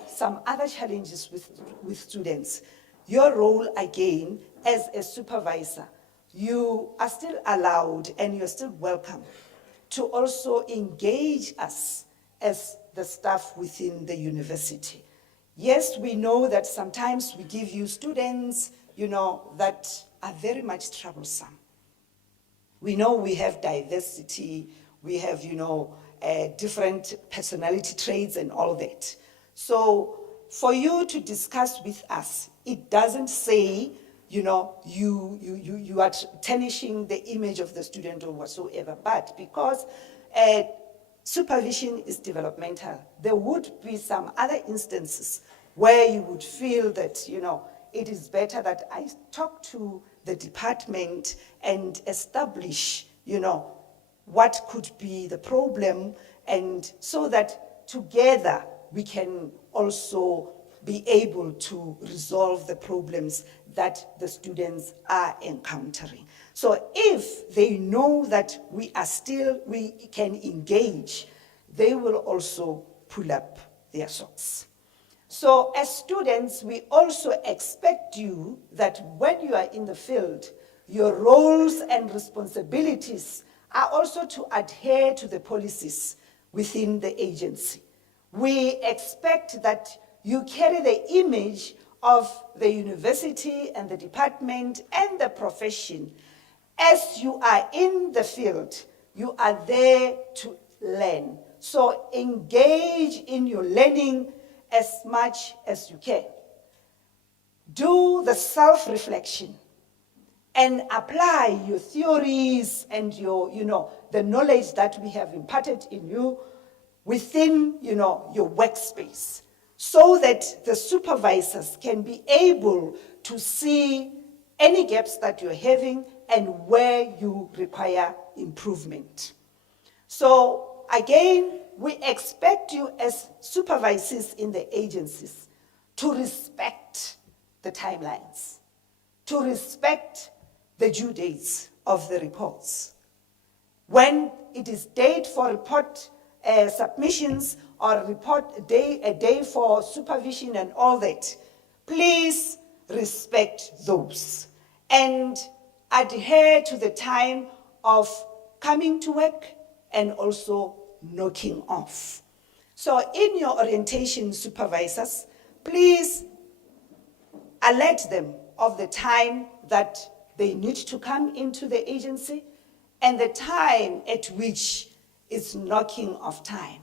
some other challenges with students, your role again as a supervisor, you are still allowed and you're still welcome to also engage us as the staff within the university. Yes, we know that sometimes we give you students, that are very much troublesome. We know we have diversity, we have, different personality traits and all that. So for you to discuss with us, it doesn't say, you are tarnishing the image of the student or whatsoever, but because supervision is developmental, there would be some other instances where you would feel that, it is better that I talk to the department and establish, what could be the problem, and so that together we can also be able to resolve the problems that the students are encountering. So if they know that we can engage, they will also pull up their socks. So as students, we also expect you that when you are in the field, your roles and responsibilities are also to adhere to the policies within the agency. We expect that you carry the image of the university and the department and the profession. As you are in the field, you are there to learn. So engage in your learning as much as you can. Do the self-reflection and apply your theories and your, the knowledge that we have imparted in you within, your workspace, so that the supervisors can be able to see any gaps that you're having and where you require improvement. So again, we expect you as supervisors in the agencies to respect the timelines, to respect the due dates of the reports. When it is date for report submissions or a day for supervision and all that, please respect those and adhere to the time of coming to work and also knocking off. So in your orientation, supervisors, please alert them of the time that they need to come into the agency and the time at which it's knocking off time.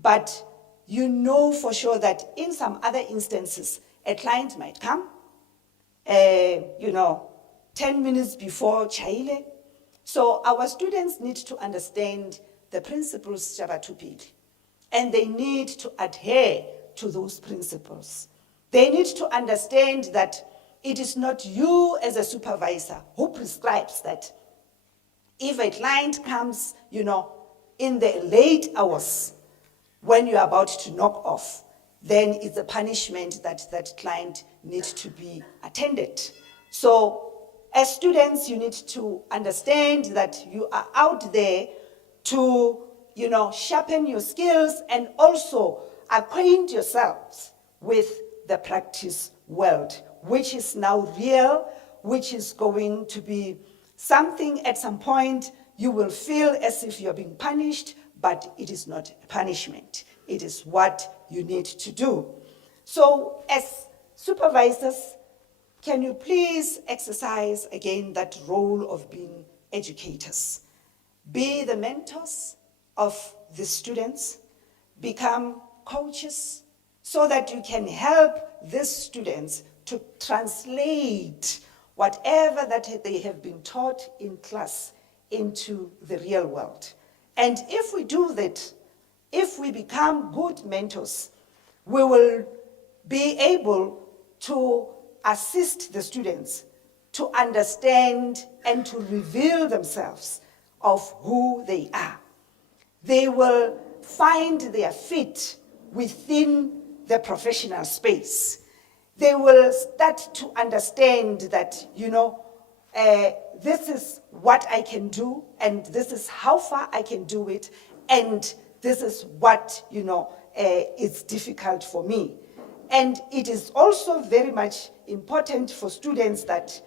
But you know for sure that in some other instances, a client might come, 10 minutes before Chaile. So our students need to understand the principles Shabatupili. and they need to adhere to those principles. They need to understand that it is not you as a supervisor who prescribes that if a client comes, in the late hours when you're about to knock off, then it's a punishment that that client needs to be attended. So as students, you need to understand that you are out there to, sharpen your skills and also acquaint yourselves with the practice world, which is now real, which is going to be something at some point you will feel as if you're being punished, but it is not punishment. It is what you need to do. So as supervisors, can you please exercise again that role of being educators? Be the mentors of the students, become coaches, so that you can help these students to translate whatever that they have been taught in class into the real world. And if we do that, if we become good mentors, we will be able to assist the students to understand and to reveal themselves of who they are. They will find their fit within the professional space. They will start to understand that, this is what I can do, and this is how far I can do it, and this is what, is difficult for me. And it is also very much important for students that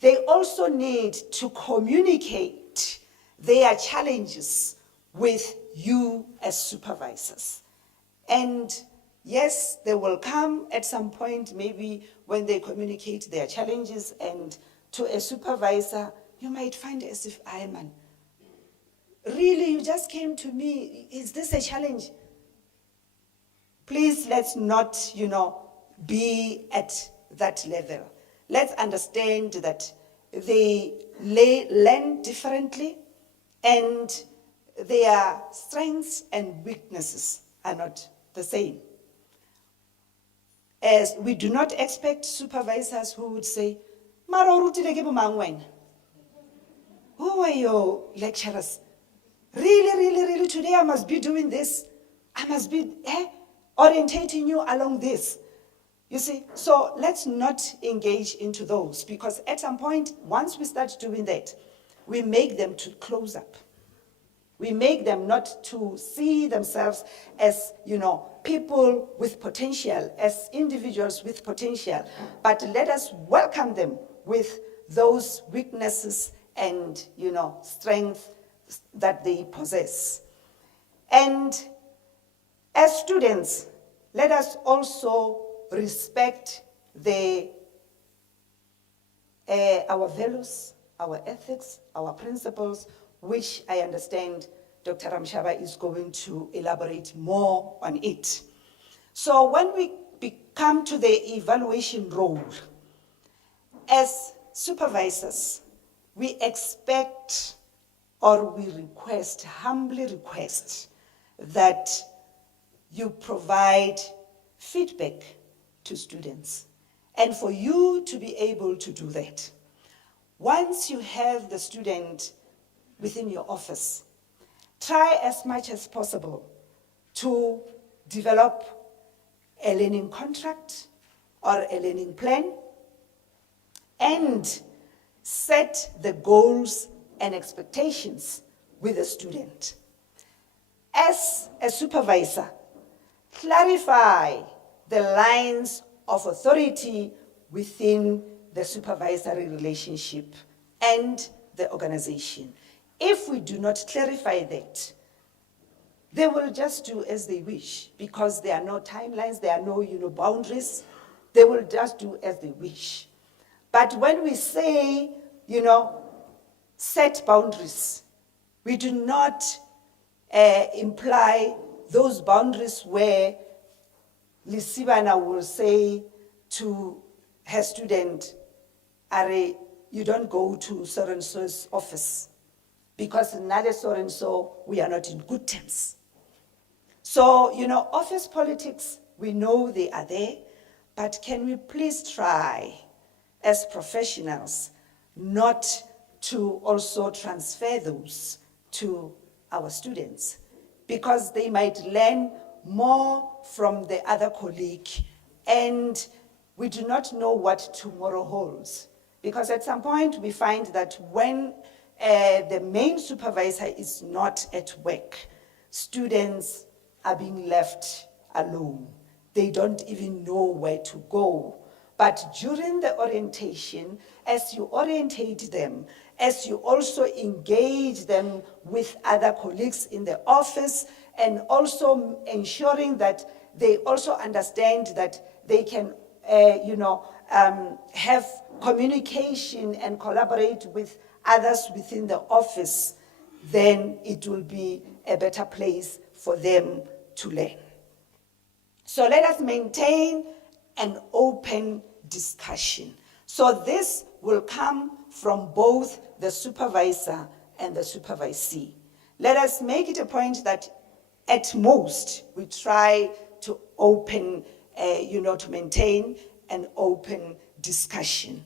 they also need to communicate their challenges with you as supervisors. And yes, they will come at some point, maybe when they communicate their challenges, and to a supervisor, you might find as if, man, really, you just came to me, is this a challenge? Please, let's not, be at that level. Let's understand that they learn differently, and their strengths and weaknesses are not the same. As we do not expect supervisors who would say, "Mara o rutile ke bo mang wena? Who are your lecturers? Really, today I must be doing this. I must be orientating you along this." You see, so let's not engage into those, because at some point, once we start doing that, we make them to close up. We make them not to see themselves as, people with potential, as individuals with potential, but let us welcome them with those weaknesses and, strength that they possess. And as students, let us also respect our values, our ethics, our principles, which I understand Dr. Ramshaba is going to elaborate more on it. So when we come to the evaluation role, as supervisors, we expect, or we request, humbly request, that you provide feedback to students. And for you to be able to do that, once you have the student within your office, try as much as possible to develop a learning contract or a learning plan, and set the goals and expectations with the student. As a supervisor, clarify the lines of authority within the supervisory relationship and the organization. If we do not clarify that, they will just do as they wish, because there are no timelines, there are no boundaries. They will just do as they wish. But when we say, set boundaries, we do not imply those boundaries where Lisibana will say to her student, "Are, you don't go to so-and-so's office, because Nale so-and-so, we are not in good terms." So, office politics, we know they are there, but can we please try, as professionals, not to also transfer those to our students? Because they might learn more from the other colleague, and we do not know what tomorrow holds. Because at some point we find that when the main supervisor is not at work, students are being left alone. They don't even know where to go. But during the orientation, as you orientate them, as you also engage them with other colleagues in the office, and also ensuring that they also understand that they can, have communication and collaborate with others within the office, then it will be a better place for them to learn. So let us maintain an open discussion. So this will come from both the supervisor and the supervisee. Let us make it a point that at most we try to open, to maintain an open discussion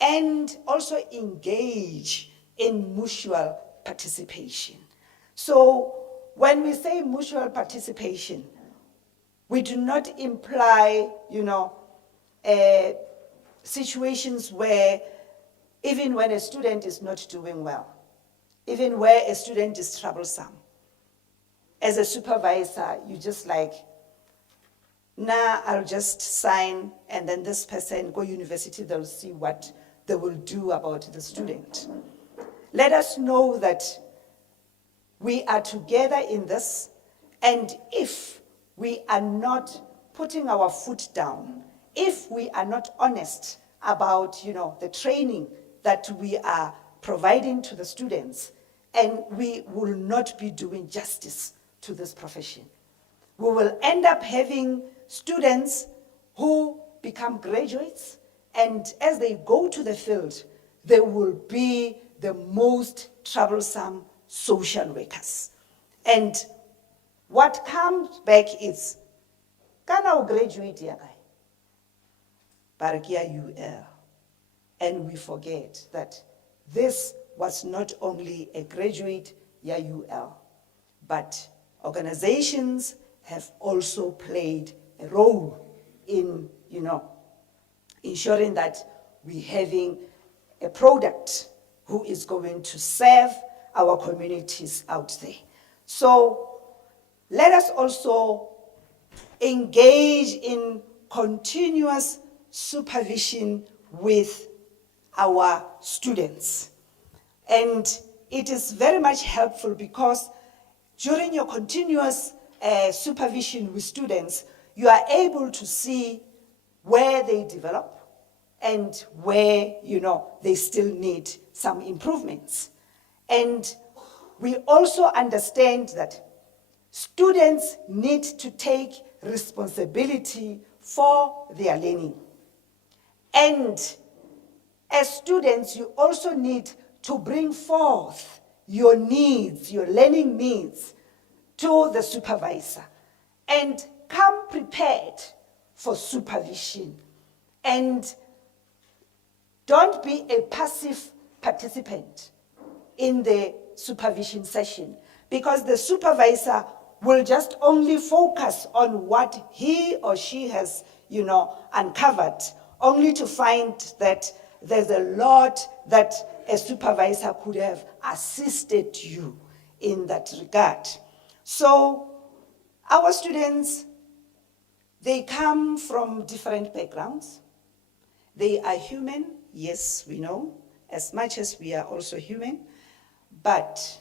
and also engage in mutual participation. So when we say mutual participation, we do not imply, situations where even when a student is not doing well, even where a student is troublesome, as a supervisor, you just like, nah, I'll just sign, and then this person go university, they'll see what they will do about the student. Let us know that we are together in this, and if we are not putting our foot down, if we are not honest about, the training that we are providing to the students, and we will not be doing justice to this profession. We will end up having students who become graduates, and as they go to the field, they will be the most troublesome social workers. And what comes back is, kana o graduate ya kae? Barakia UL. And we forget that this was not only a graduate ya UL, but organizations have also played a role in, ensuring that we're having a product who is going to serve our communities out there. So let us also engage in continuous supervision with our students. And it is very much helpful because during your continuous supervision with students, you are able to see where they develop and where, they still need some improvements. And we also understand that students need to take responsibility for their learning. And as students, you also need to bring forth your needs, your learning needs, to the supervisor, and come prepared for supervision. And don't be a passive participant in the supervision session, because the supervisor will just only focus on what he or she has, uncovered, only to find that there's a lot that a supervisor could have assisted you in that regard. So our students, they come from different backgrounds. They are human, yes, we know, as much as we are also human, but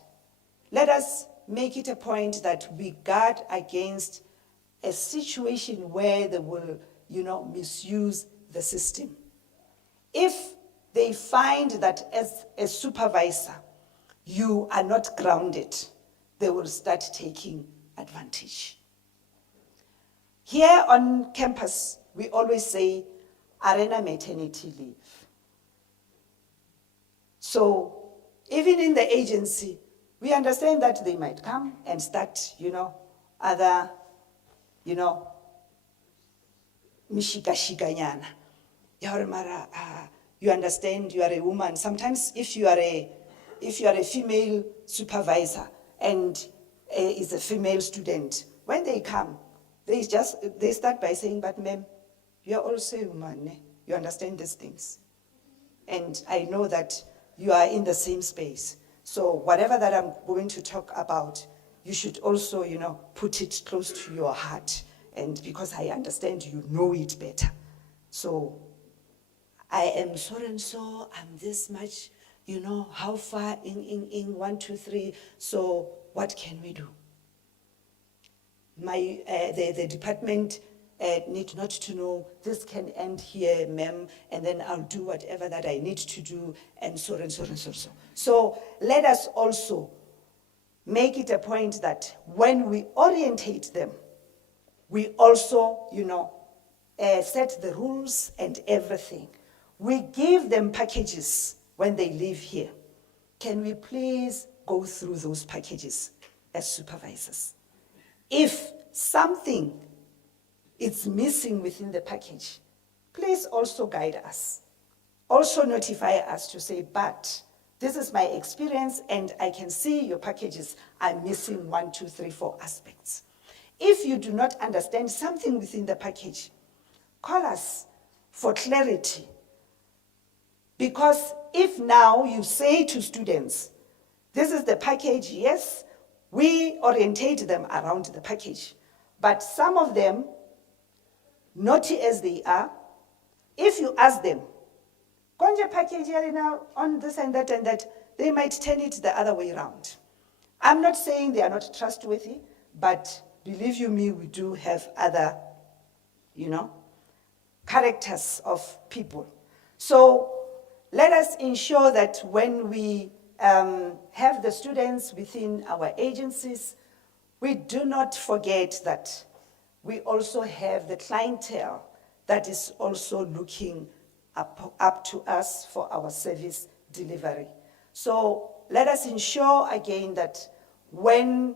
let us make it a point that we guard against a situation where they will, misuse the system. If they find that as a supervisor, you are not grounded, they will start taking advantage. Here on campus, we always say, arena maternity leave. So even in the agency, we understand that they might come and start, other, you know, mishika-shikanyana. Ya hore mara, you understand, you are a woman. Sometimes if you are a female supervisor and is a female student, when they come, they start by saying, but ma'am, you are also a woman, eh? You understand these things. And I know that you are in the same space. So whatever that I'm going to talk about, you should also, you know, put it close to your heart. And because I understand you know it better. So I am so and so, I'm this much, you know, how far in 1, 2, 3. So what can we do? The department need not to know, this can end here, ma'am, and then I'll do whatever that I need to do, and so and so and so. So let us also make it a point that when we orientate them, we also, you know, set the rules and everything. We give them packages when they leave here. Can we please go through those packages as supervisors? If something is missing within the package, please also guide us. Also notify us to say, but this is my experience and I can see your packages are missing 1, 2, 3, 4 aspects. If you do not understand something within the package, call us for clarity. Because if now you say to students, this is the package, yes, we orientate them around the package. But some of them, naughty as they are, if you ask them, Konje package here now on this and that, they might turn it the other way around. I'm not saying they are not trustworthy, but believe you me, we do have other, you know, characters of people. So let us ensure that when we have the students within our agencies, we do not forget that we also have the clientele that is also looking up to us for our service delivery. So let us ensure again that when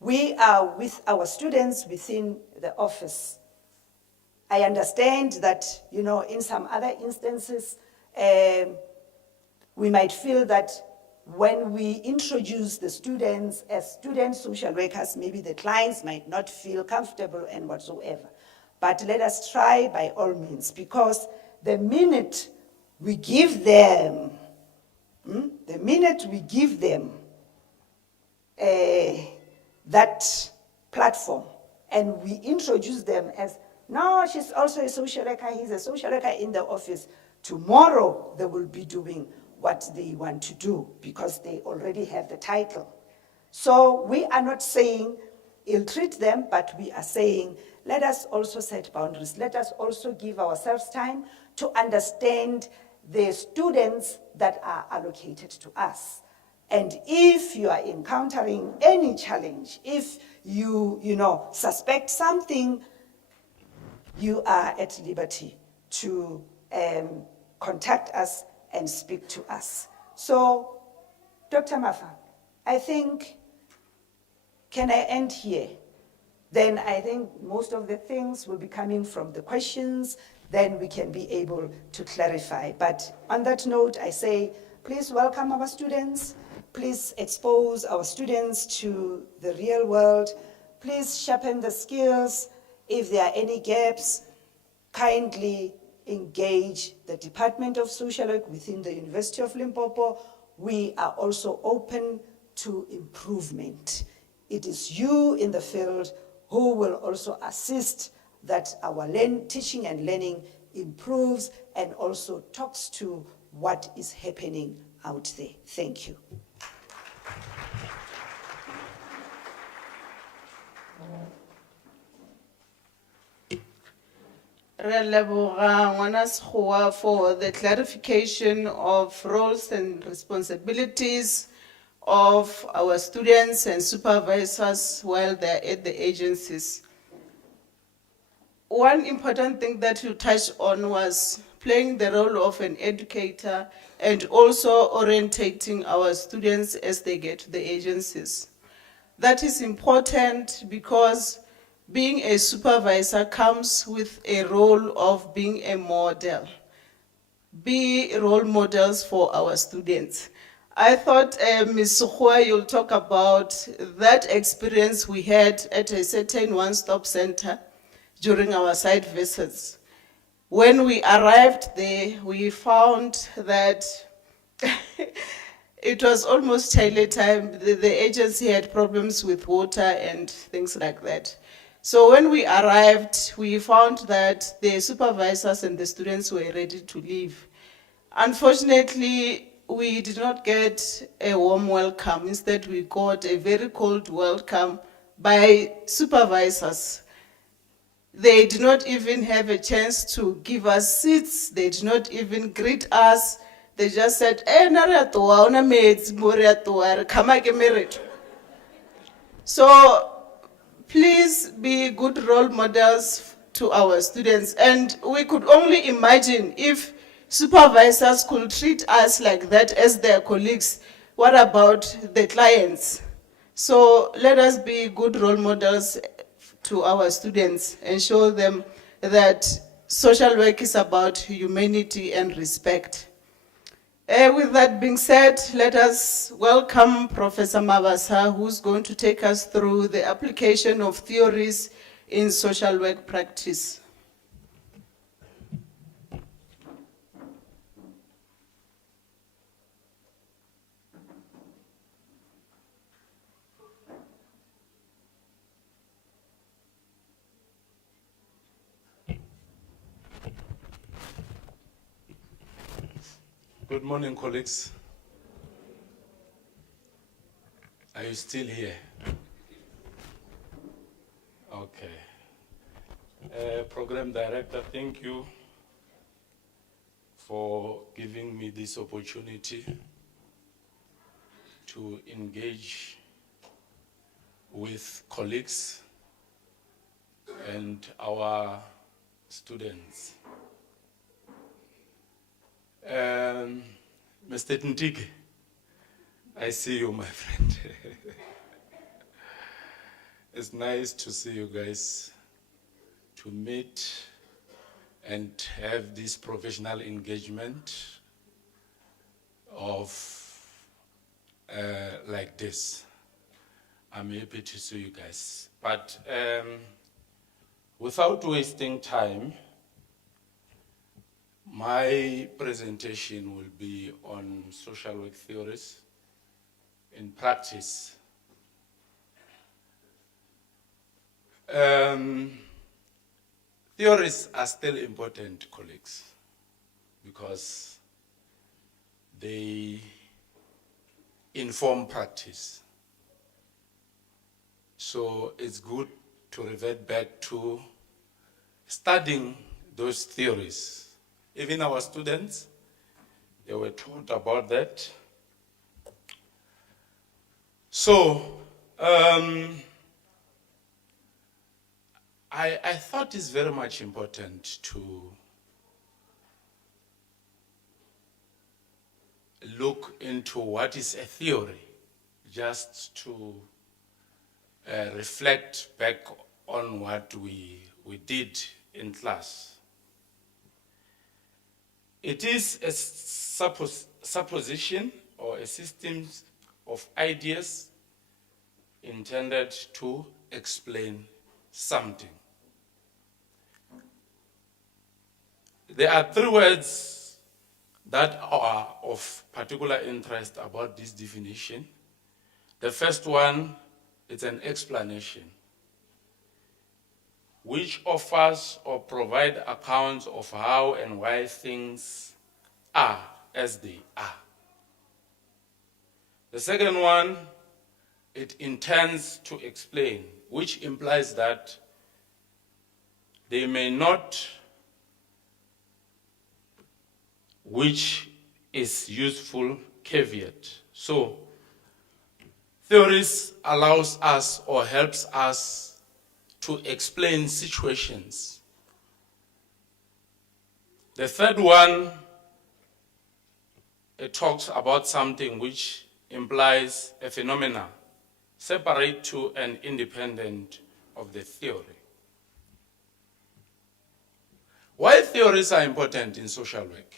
we are with our students within the office, I understand that, you know, in some other instances, we might feel that when we introduce the students as student social workers, maybe the clients might not feel comfortable and whatsoever. But let us try by all means, because the minute we give them, that platform and we introduce them as, no, she's also a social worker, he's a social worker in the office, tomorrow they will be doing what they want to do because they already have the title. So we are not saying ill-treat them, but we are saying let us also set boundaries. Let us also give ourselves time to understand the students that are allocated to us. And if you are encountering any challenge, if you suspect something, you are at liberty to contact us and speak to us. So, Dr. Mafa, I think, can I end here? Then I think most of the things will be coming from the questions, then we can be able to clarify. But on that note, I say, please welcome our students. Please expose our students to the real world. Please sharpen the skills. If there are any gaps, kindly engage the Department of Social Work within the University of Limpopo. We are also open to improvement. It is you in the field who will also assist that our teaching and learning improves and also talks to what is happening out there. Thank you. Re leboga ngwana Sekgowa for the clarification of roles and responsibilities of our students and supervisors while they're at the agencies. One important thing that you touched on was playing the role of an educator and also orientating our students as they get to the agencies. That is important because being a supervisor comes with a role of being a model. Be role models for our students. I thought, Ms. Sukhua, you'll talk about that experience we had at a certain one-stop center during our site visits. When we arrived there, we found that it was almost toilet time. The agency had problems with water and things like that. So when we arrived, we found that the supervisors and the students were ready to leave. Unfortunately, we did not get a warm welcome. Instead, we got a very cold welcome by supervisors. They did not even have a chance to give us seats. They did not even greet us. They just said, so please be good role models to our students. And we could only imagine if supervisors could treat us like that as their colleagues, what about the clients? So let us be good role models to our students and show them that social work is about humanity and respect. With that being said, let us welcome Professor Mabasa, who's going to take us through the application of theories in social work practice. Good morning, colleagues. Are you still here? Okay. Program Director, thank you for giving me this opportunity to engage with colleagues and our students. Mr. Ntige, I see you, my friend. It's nice to see you guys, to meet and have this professional engagement of like this. I'm happy to see you guys. But without wasting time, my presentation will be on social work theories in practice. Theories are still important, colleagues, because they inform practice. So it's good to revert back to studying those theories. Even our students, they were taught about that. So, I thought it's very much important to look into what is a theory, just to reflect back on what we did in class. It is a supposition or a system of ideas intended to explain something. There are three words that are of particular interest about this definition. The first one is an explanation, which offers or provides accounts of how and why things are as they are. The second one, it intends to explain, which implies that they may not, which is useful caveat. So, theories allows us or helps us to explain situations. The third one, it talks about something which implies a phenomena, separate to and independent of the theory. Why theories are important in social work?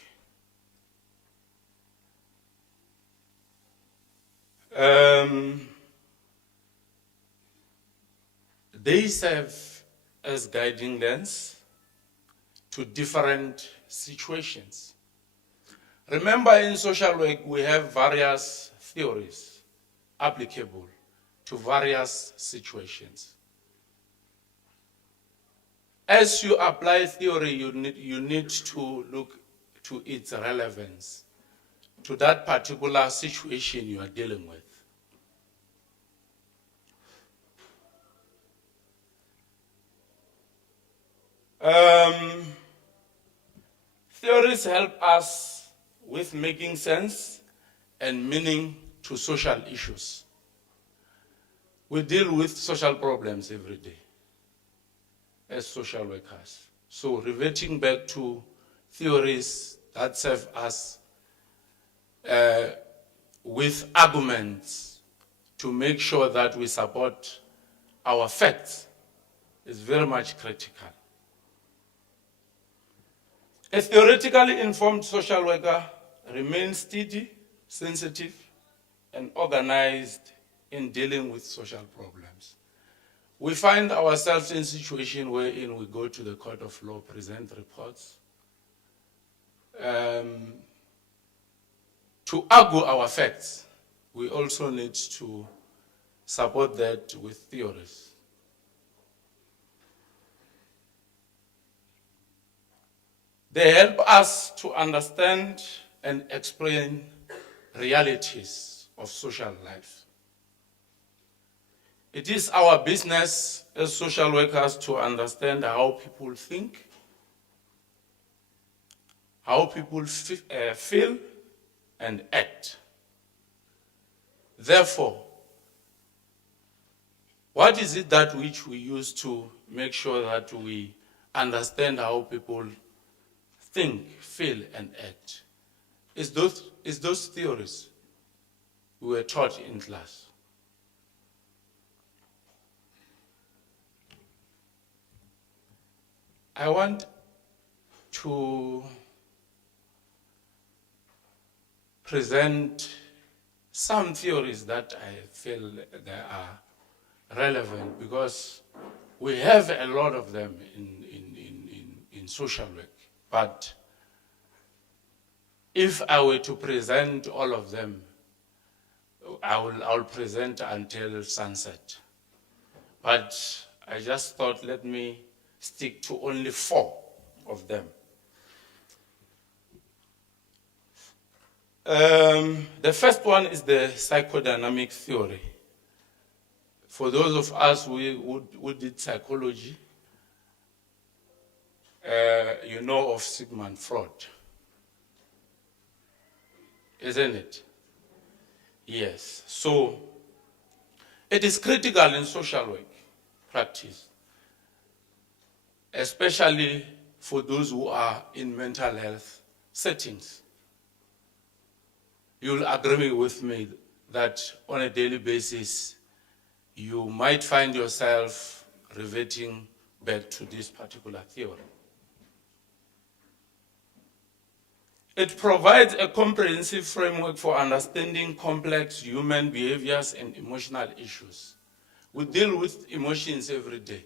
They serve as guiding lens to different situations. Remember, in social work, we have various theories applicable to various situations. As you apply theory, you need to look to its relevance to that particular situation you are dealing with. Theories help us with making sense and meaning to social issues. We deal with social problems every day as social workers. So reverting back to theories that serve us with arguments to make sure that we support our facts is very much critical. A theoretically informed social worker remains steady, sensitive, and organized in dealing with social problems. We find ourselves in a situation wherein we go to the court of law, present reports, to argue our facts. We also need to support that with theories. They help us to understand and explain realities of social life. It is our business as social workers to understand how people think, how people feel and act. Therefore, what is it that which we use to make sure that we understand how people think, feel, and act? Is those theories we were taught in class. I want to present some theories that I feel they are relevant because we have a lot of them in social work. But if I were to present all of them, I'll present until sunset. But I just thought, let me stick to only 4 of them. The first one is the psychodynamic theory. For those of us who did psychology, you know of Sigmund Freud, isn't it? Yes. So it is critical in social work practice, especially for those who are in mental health settings. You'll agree with me that on a daily basis, you might find yourself reverting back to this particular theory. It provides a comprehensive framework for understanding complex human behaviors and emotional issues. We deal with emotions every day.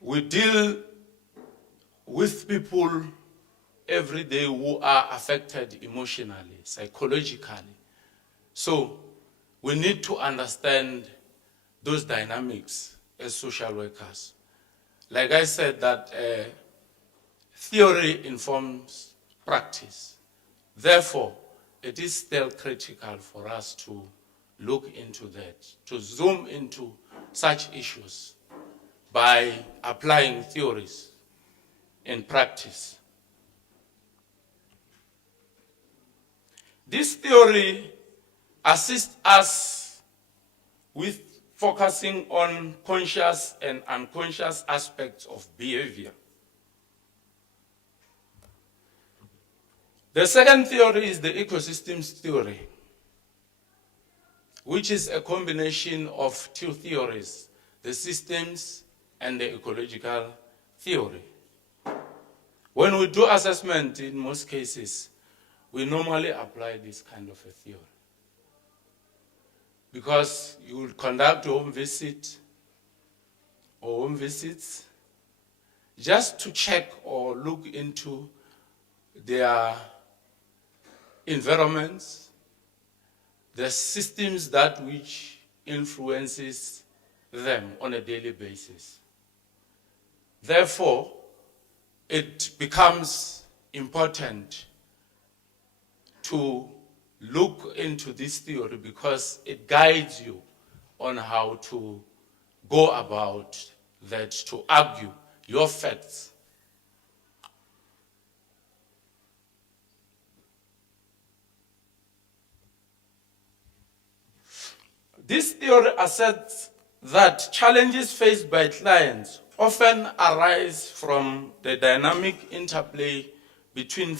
We deal with people every day who are affected emotionally, psychologically. So we need to understand those dynamics as social workers. Like I said, that theory informs practice. Therefore, it is still critical for us to look into that, to zoom into such issues by applying theories in practice. This theory assists us with focusing on conscious and unconscious aspects of behavior. The second theory is the ecosystems theory. which is a combination of two theories, the systems and the ecological theory. When we do assessment, in most cases, we normally apply this kind of a theory. Because you will conduct a home visit or home visits just to check or look into their environments, the systems that which influences them on a daily basis. Therefore, it becomes important to look into this theory because it guides you on how to go about that, to argue your facts. This theory asserts that challenges faced by clients often arise from the dynamic interplay between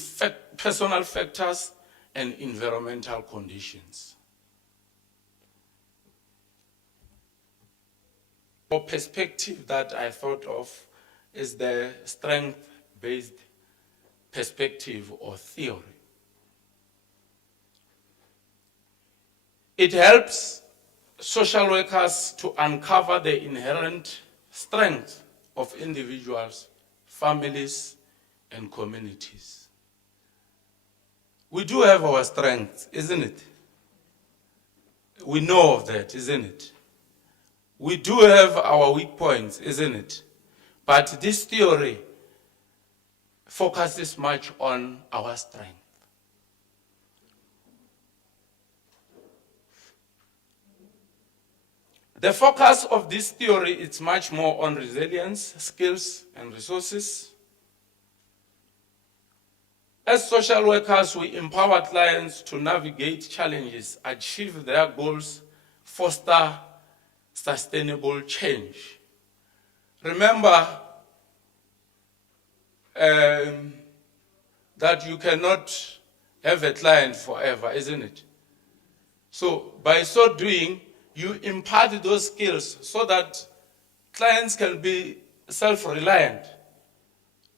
personal factors and environmental conditions. A perspective that I thought of is the strength-based perspective or theory. It helps social workers to uncover the inherent strength of individuals, families, and communities. We do have our strengths, isn't it? We know of that, isn't it? We do have our weak points, isn't it? But this theory focuses much on our strength. The focus of this theory is much more on resilience, skills, and resources. As social workers, we empower clients to navigate challenges, achieve their goals, foster sustainable change. Remember that you cannot have a client forever, isn't it? So by so doing, you impart those skills so that clients can be self-reliant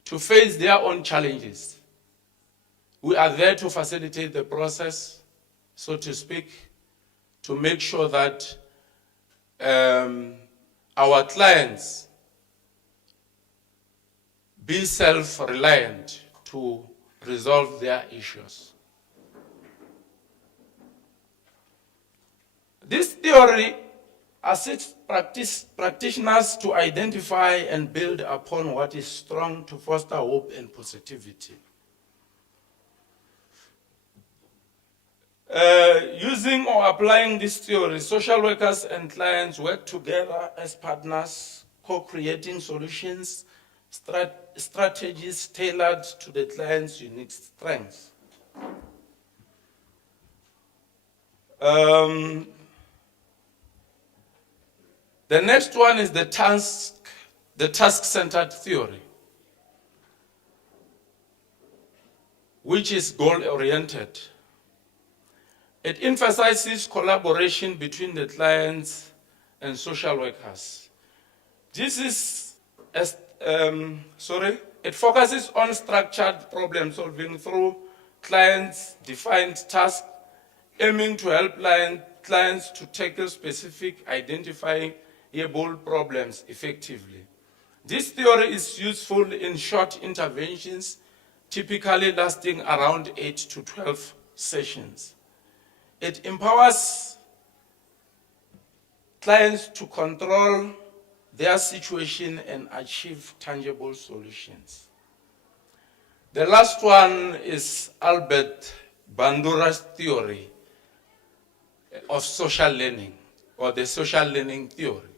to face their own challenges. We are there to facilitate the process, so to speak, to make sure that our clients be self-reliant to resolve their issues. This theory assists practitioners to identify and build upon what is strong to foster hope and positivity. Using or applying this theory, social workers and clients work together as partners, co-creating solutions, strategies tailored to the client's unique strengths. The next one is the task-centered theory, which is goal-oriented. It emphasizes collaboration between the clients and social workers. It focuses on structured problem solving through client-defined tasks, aiming to help clients to tackle specific identifiable problems effectively. This theory is useful in short interventions, typically lasting around 8 to 12 sessions. It empowers clients to control their situation and achieve tangible solutions. The last one is Albert Bandura's theory of social learning, or the social learning theory.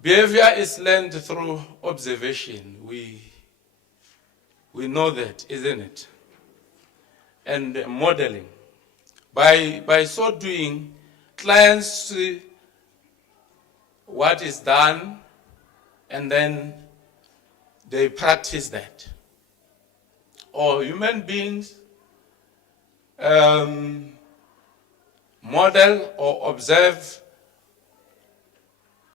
Behavior is learned through observation. We know that, isn't it? And modeling. By so doing, clients see what is done and then they practice that. Or human beings model or observe